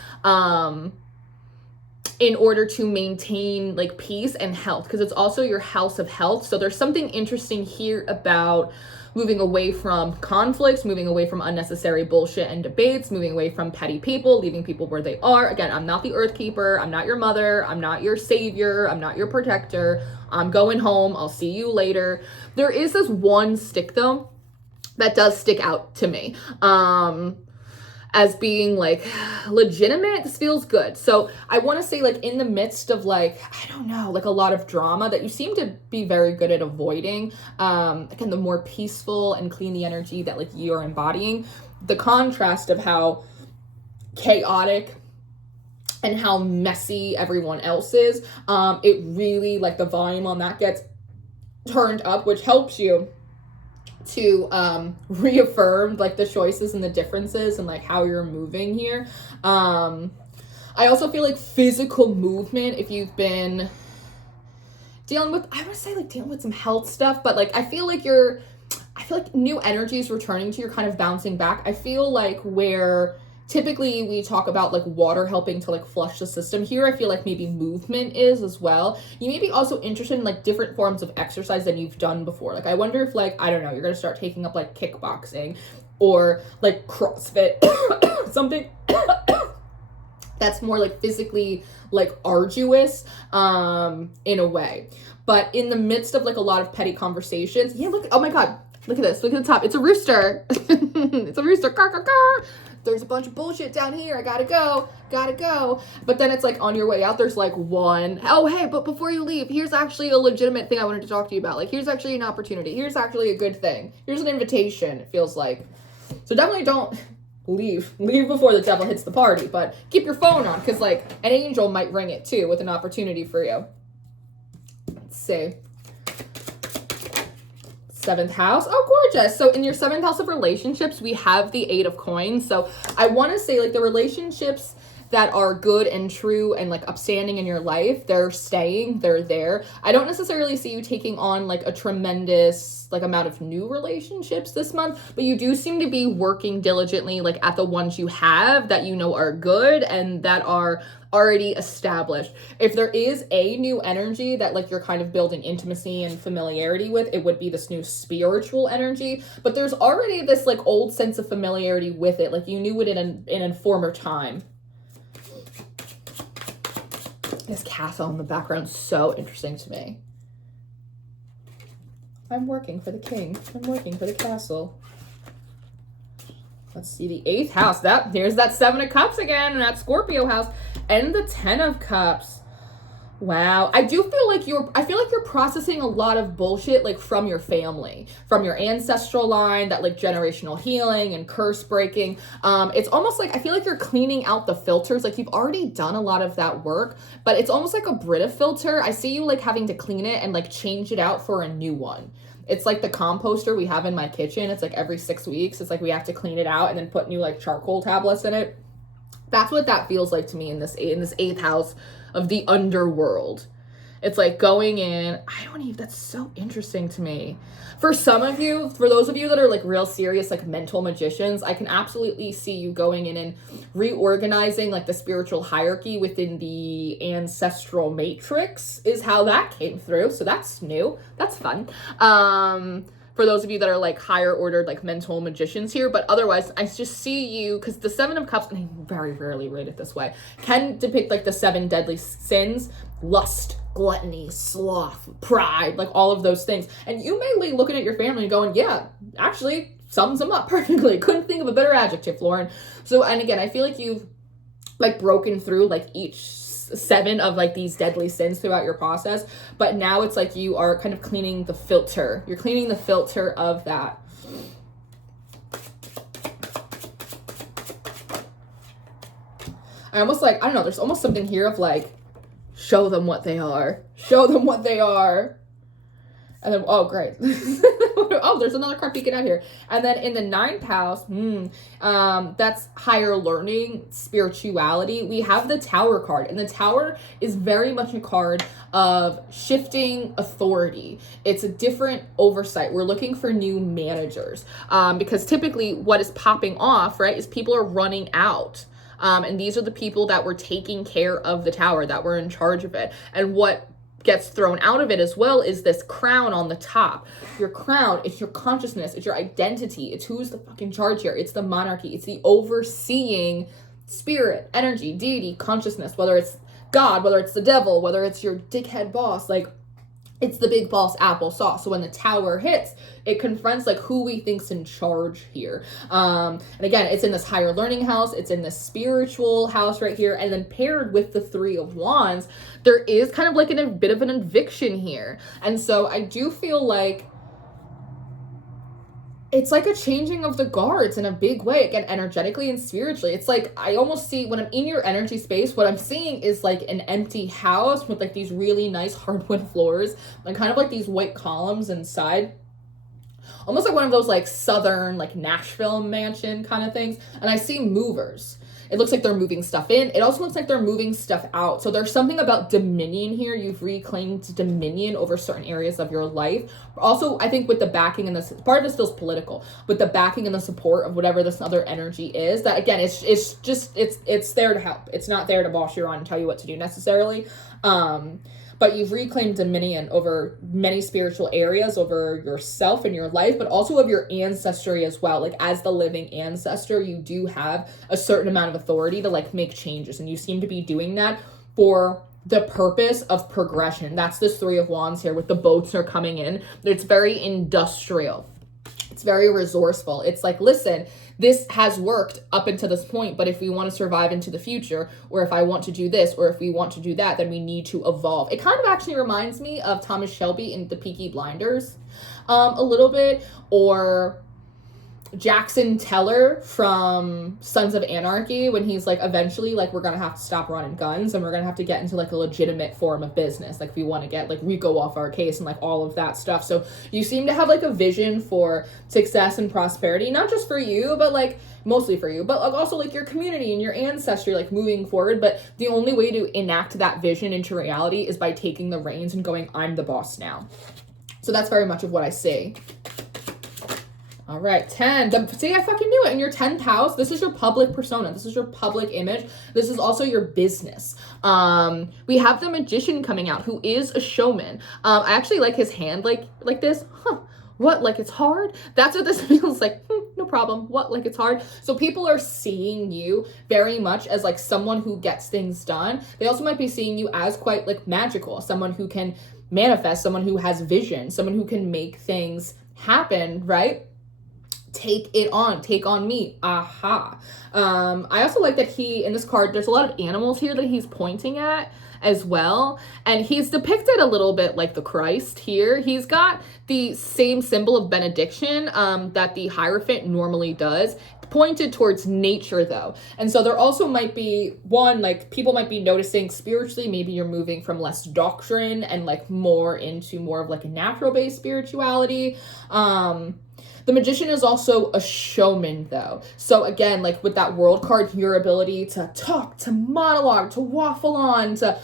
in order to maintain like peace and health, because it's also your house of health. So there's something interesting here about moving away from conflicts, moving away from unnecessary bullshit and debates, moving away from petty people, leaving people where they are. Again, I'm not the earth keeper. I'm not your mother. I'm not your savior. I'm not your protector. I'm going home. I'll see you later. There is this one stick though that does stick out to me. As being like legitimate. This feels good. So I want to say, like, in the midst of like, I don't know, like a lot of drama that you seem to be very good at avoiding, again, the more peaceful and clean the energy that like you're embodying, the contrast of how chaotic and how messy everyone else is, it really, like, the volume on that gets turned up, which helps you to reaffirm like the choices and the differences and like how you're moving here. I also feel like physical movement, if you've been dealing with, I want to say like dealing with some health stuff, but like I feel like new energy is returning to you, kind of bouncing back. I feel like where typically we talk about like water helping to like flush the system, here I feel like maybe movement is as well. You may be also interested in like different forms of exercise than you've done before. Like I wonder if like, I don't know, you're gonna start taking up like kickboxing or like CrossFit, something that's more like physically like arduous in a way. But in the midst of like a lot of petty conversations, yeah, look, oh my God, look at this, look at the top, it's a rooster. It's a rooster, car, car, car. There's a bunch of bullshit down here. I gotta go. But then it's like on your way out, there's like one, oh, hey, but before you leave, here's actually a legitimate thing I wanted to talk to you about. Like, here's actually an opportunity. Here's actually a good thing. Here's an invitation, it feels like. So definitely don't leave before the devil hits the party, but keep your phone on, because like an angel might ring it too with an opportunity for you. Let's see. 7th house. Oh, gorgeous. So in your 7th house of relationships, we have the 8 of coins. So I want to say like the relationships that are good and true and like upstanding in your life, they're staying, they're there. I don't necessarily see you taking on like a tremendous like amount of new relationships this month, but you do seem to be working diligently like at the ones you have that you know are good and that are already established. If there is a new energy that like you're kind of building intimacy and familiarity with, it would be this new spiritual energy, but there's already this like old sense of familiarity with it, like you knew it in a former time. This castle in the background is so interesting to me. I'm working for the king. I'm working for the castle. Let's see, the 8th house. There's that 7 of cups again, and that Scorpio house, and the 10 of cups. Wow. I feel like you're processing a lot of bullshit like from your family, from your ancestral line, that like generational healing and curse breaking. It's almost like I feel like you're cleaning out the filters. Like you've already done a lot of that work, but it's almost like a Brita filter. I see you like having to clean it and like change it out for a new one. It's like the composter we have in my kitchen. It's like every 6 weeks. It's like we have to clean it out and then put new like charcoal tablets in it. That's what that feels like to me in this 8th house of the underworld. It's like going in, that's so interesting to me. For some of you, for those of you that are like real serious, like mental magicians, I can absolutely see you going in and reorganizing like the spiritual hierarchy within the ancestral matrix is how that came through. So that's new. That's fun. For those of you that are like higher ordered, like mental magicians here, but otherwise I just see you, because the 7 of cups, and I very rarely read it this way, can depict like the 7 deadly sins: lust, gluttony, sloth, pride, like all of those things. And you may be looking at your family and going, yeah, actually sums them up perfectly. Couldn't think of a better adjective, Lauren. So, and again, I feel like you've like broken through like each 7 of like these deadly sins throughout your process, but now it's like you are kind of cleaning the filter. You're cleaning the filter of that. I almost like, I don't know, there's almost something here of like, show them what they are. Show them what they are. And then, oh, great. Oh, there's another card peeking out here. And then in the 9th house, that's higher learning, spirituality. We have the Tower card. And the Tower is very much a card of shifting authority. It's a different oversight. We're looking for new managers. Because typically what is popping off, right, is people are running out And these are the people that were taking care of the tower, that were in charge of it. And what gets thrown out of it as well is this crown on the top. Your crown, it's your consciousness, it's your identity, it's who's the fucking charge here. It's the monarchy, it's the overseeing spirit, energy, deity, consciousness, whether it's God, whether it's the devil, whether it's your dickhead boss, like it's the big boss applesauce. So when the tower hits, it confronts like who we think's in charge here. And again, it's in this higher learning house, it's in this spiritual house right here, and then paired with the Three of Wands, there is kind of like a bit of an eviction here. And so I do feel like it's like a changing of the guards in a big way, again, energetically and spiritually. It's like, I almost see, when I'm in your energy space, what I'm seeing is like an empty house with like these really nice hardwood floors and kind of like these white columns inside. Almost like one of those like southern, like Nashville mansion kind of things. And I see movers. It looks like they're moving stuff in. It also looks like they're moving stuff out. So there's something about dominion here. You've reclaimed dominion over certain areas of your life. Also, I think with the backing and the part of it feels political, with the backing and the support of whatever this other energy is, that again, it's there to help. It's not there to boss you around and tell you what to do necessarily. But you've reclaimed dominion over many spiritual areas, over yourself and your life, but also of your ancestry as well. Like as the living ancestor, you do have a certain amount of authority to like make changes. And you seem to be doing that for the purpose of progression. That's this Three of Wands here with the boats are coming in. It's very industrial. It's very resourceful. It's like, listen, this has worked up until this point, but if we want to survive into the future, or if I want to do this, or if we want to do that, then we need to evolve. It kind of actually reminds me of Thomas Shelby in the Peaky Blinders a little bit, or Jackson Teller from Sons of Anarchy, when he's like, eventually, like, we're gonna have to stop running guns and we're gonna have to get into like a legitimate form of business, like if we want to get like Rico off our case and like all of that stuff. So you seem to have like a vision for success and prosperity, not just for you, but like mostly for you, but like also like your community and your ancestry, like moving forward. But the only way to enact that vision into reality is by taking the reins and going, I'm the boss now. So that's very much of what I see. All right, 10. See, I fucking knew it. In your 10th house, this is your public persona. This is your public image. This is also your business. We have the Magician coming out, who is a showman. I actually like his hand like this. What, like it's hard? That's what this feels like. No problem. What, like it's hard? So people are seeing you very much as like someone who gets things done. They also might be seeing you as quite like magical, someone who can manifest, someone who has vision, someone who can make things happen, right? Take on me. Aha. I also like that in this card, there's a lot of animals here that he's pointing at as well. And he's depicted a little bit like the Christ here. He's got the same symbol of benediction that the Hierophant normally does, pointed towards nature though. And so there also might be one, like people might be noticing spiritually, maybe you're moving from less doctrine and like more into more of like a natural based spirituality. The Magician is also a showman though. So again, like with that World card, your ability to talk, to monologue, to waffle on, to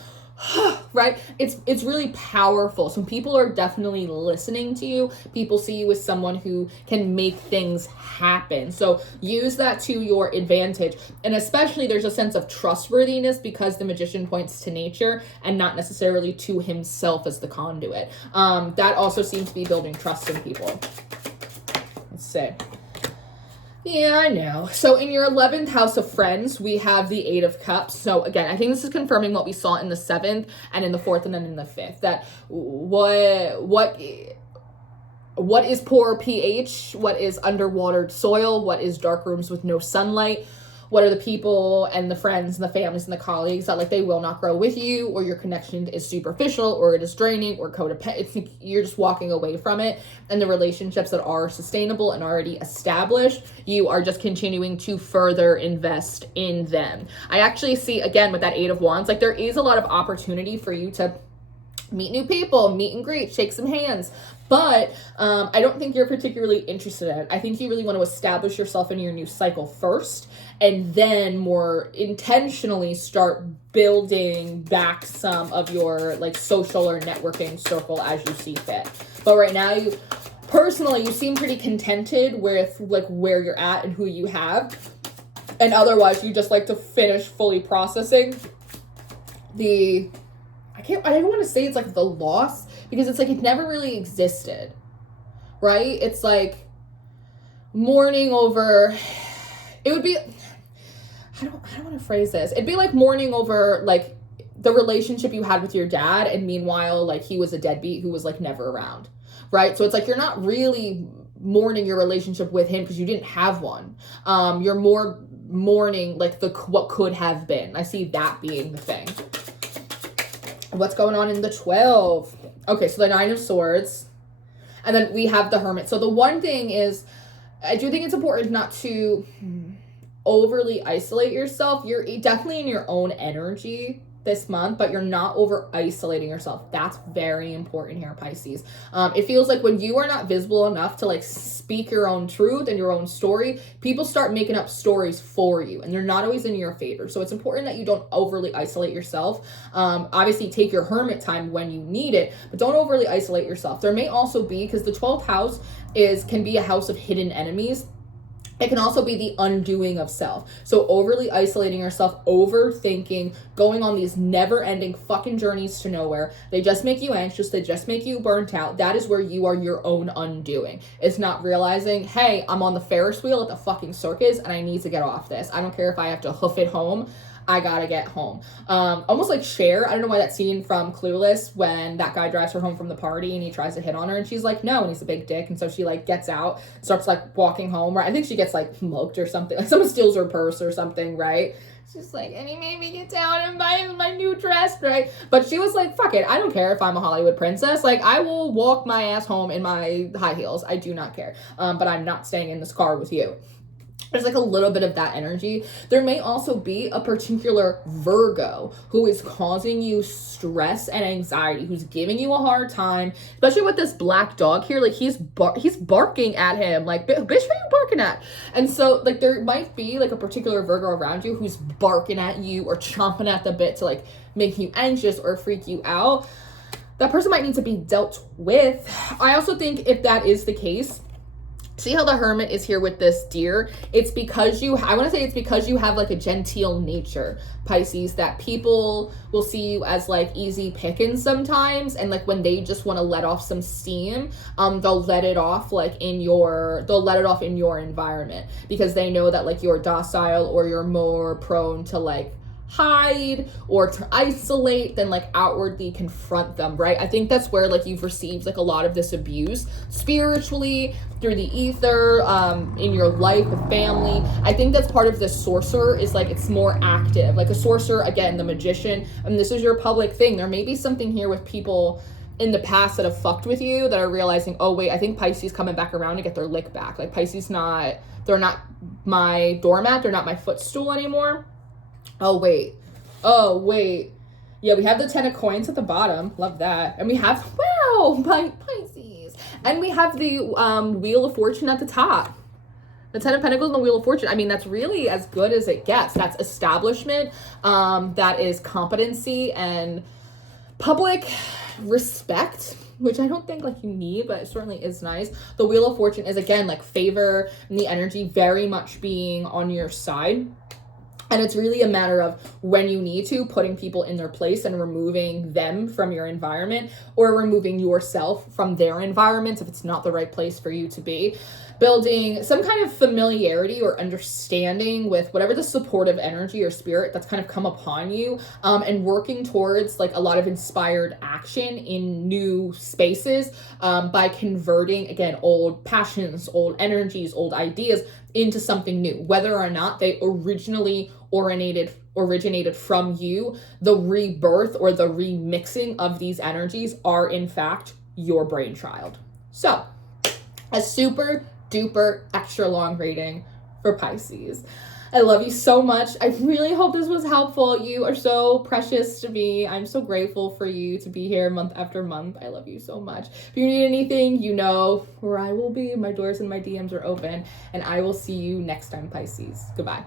right? It's really powerful. So people are definitely listening to you. People see you as someone who can make things happen. So use that to your advantage. And especially there's a sense of trustworthiness because the Magician points to nature and not necessarily to himself as the conduit. That also seems to be building trust in people. Let's see. Yeah, I know. So in your 11th house of friends, we have the 8 of Cups. So again, I think this is confirming what we saw in the 7th and in the 4th and then in the 5th. That what is poor pH? What is underwatered soil? What is dark rooms with no sunlight? What are the people and the friends and the families and the colleagues that like they will not grow with you, or your connection is superficial, or it is draining, or codependent? You're just walking away from it. And the relationships that are sustainable and already established, you are just continuing to further invest in them. I actually see, again, with that 8 of Wands, like there is a lot of opportunity for you to meet new people, meet and greet, shake some hands. But I don't think you're particularly interested in it. I think you really want to establish yourself in your new cycle first, and then more intentionally start building back some of your like social or networking circle as you see fit. But right now, you seem pretty contented with like where you're at and who you have. And otherwise, you just like to finish fully processing the, I don't want to say it's like the loss, because it's like it never really existed, right? It's like mourning over, it would be, I don't want to phrase this. It'd be like mourning over like the relationship you had with your dad, and meanwhile, like he was a deadbeat who was like never around, right? So it's like you're not really mourning your relationship with him because you didn't have one. You're more mourning like the what could have been. I see that being the thing. What's going on in the 12? Okay, so the 9 of Swords, and then we have the Hermit. So the one thing is, I do think it's important not to overly isolate yourself. You're definitely in your own energy this month, but you're not over isolating yourself. That's very important here, Pisces. It feels like when you are not visible enough to like speak your own truth and your own story, people start making up stories for you, and they're not always in your favor. So it's important that you don't overly isolate yourself. Obviously take your hermit time when you need it, but don't overly isolate yourself. There may also be, because the 12th house can be a house of hidden enemies. It can also be the undoing of self. So overly isolating yourself, overthinking, going on these never-ending fucking journeys to nowhere. They just make you anxious. They just make you burnt out. That is where you are your own undoing. It's not realizing, hey, I'm on the Ferris wheel at the fucking circus and I need to get off this. I don't care if I have to hoof it home. I gotta get home. Almost like Cher. I don't know why that scene from Clueless, when that guy drives her home from the party and he tries to hit on her and she's like, no, and he's a big dick. And so she like gets out, starts like walking home, right? I think she gets like smoked or something. Like someone steals her purse or something, right? She's like, and he made me get down and buy my new dress, right? But she was like, fuck it. I don't care if I'm a Hollywood princess. Like, I will walk my ass home in my high heels. I do not care. But I'm not staying in this car with you. There's like a little bit of that energy. There may also be a particular Virgo who is causing you stress and anxiety, who's giving you a hard time, especially with this black dog here. Like he's barking at him. Like, bitch, what are you barking at? And so like there might be like a particular Virgo around you who's barking at you or chomping at the bit to like make you anxious or freak you out. That person might need to be dealt with. I also think if that is the case, see how the Hermit is here with this deer? It's because I want to say it's because you have like a genteel nature, Pisces, that people will see you as like easy pickings sometimes. And like when they just want to let off some steam, they'll let it off in your environment, because they know that like you're docile or you're more prone to like hide or to isolate than like outwardly confront them, right? I think that's where like you've received like a lot of this abuse spiritually, through the ether, in your life with family. I think that's part of this sorcerer, is like it's more active. Like a sorcerer, again, the magician, and this is your public thing. There may be something here with people in the past that have fucked with you that are realizing, oh wait, I think Pisces coming back around to get their lick back. Like Pisces they're not my doormat, they're not my footstool anymore. Oh, wait. Yeah, we have the 10 of coins at the bottom. Love that. And we have, wow, Pisces. And we have the Wheel of Fortune at the top. The 10 of Pentacles and the Wheel of Fortune. I mean, that's really as good as it gets. That's establishment. That is competency and public respect, which I don't think like you need, but it certainly is nice. The Wheel of Fortune is, again, like favor and the energy very much being on your side. And it's really a matter of when you need to, putting people in their place and removing them from your environment, or removing yourself from their environment if it's not the right place for you to be. Building some kind of familiarity or understanding with whatever the supportive energy or spirit that's kind of come upon you, and working towards like a lot of inspired action in new spaces, by converting, again, old passions, old energies, old ideas into something new, whether or not they originally originated from you. The rebirth or the remixing of these energies are in fact your brainchild. So a super duper extra long reading for Pisces. I love you so much. I really hope this was helpful. You are so precious to me. I'm so grateful for you to be here month after month. I love you so much. If you need anything, you know where I will be. My doors and my DMs are open, and I will see you next time, Pisces. Goodbye.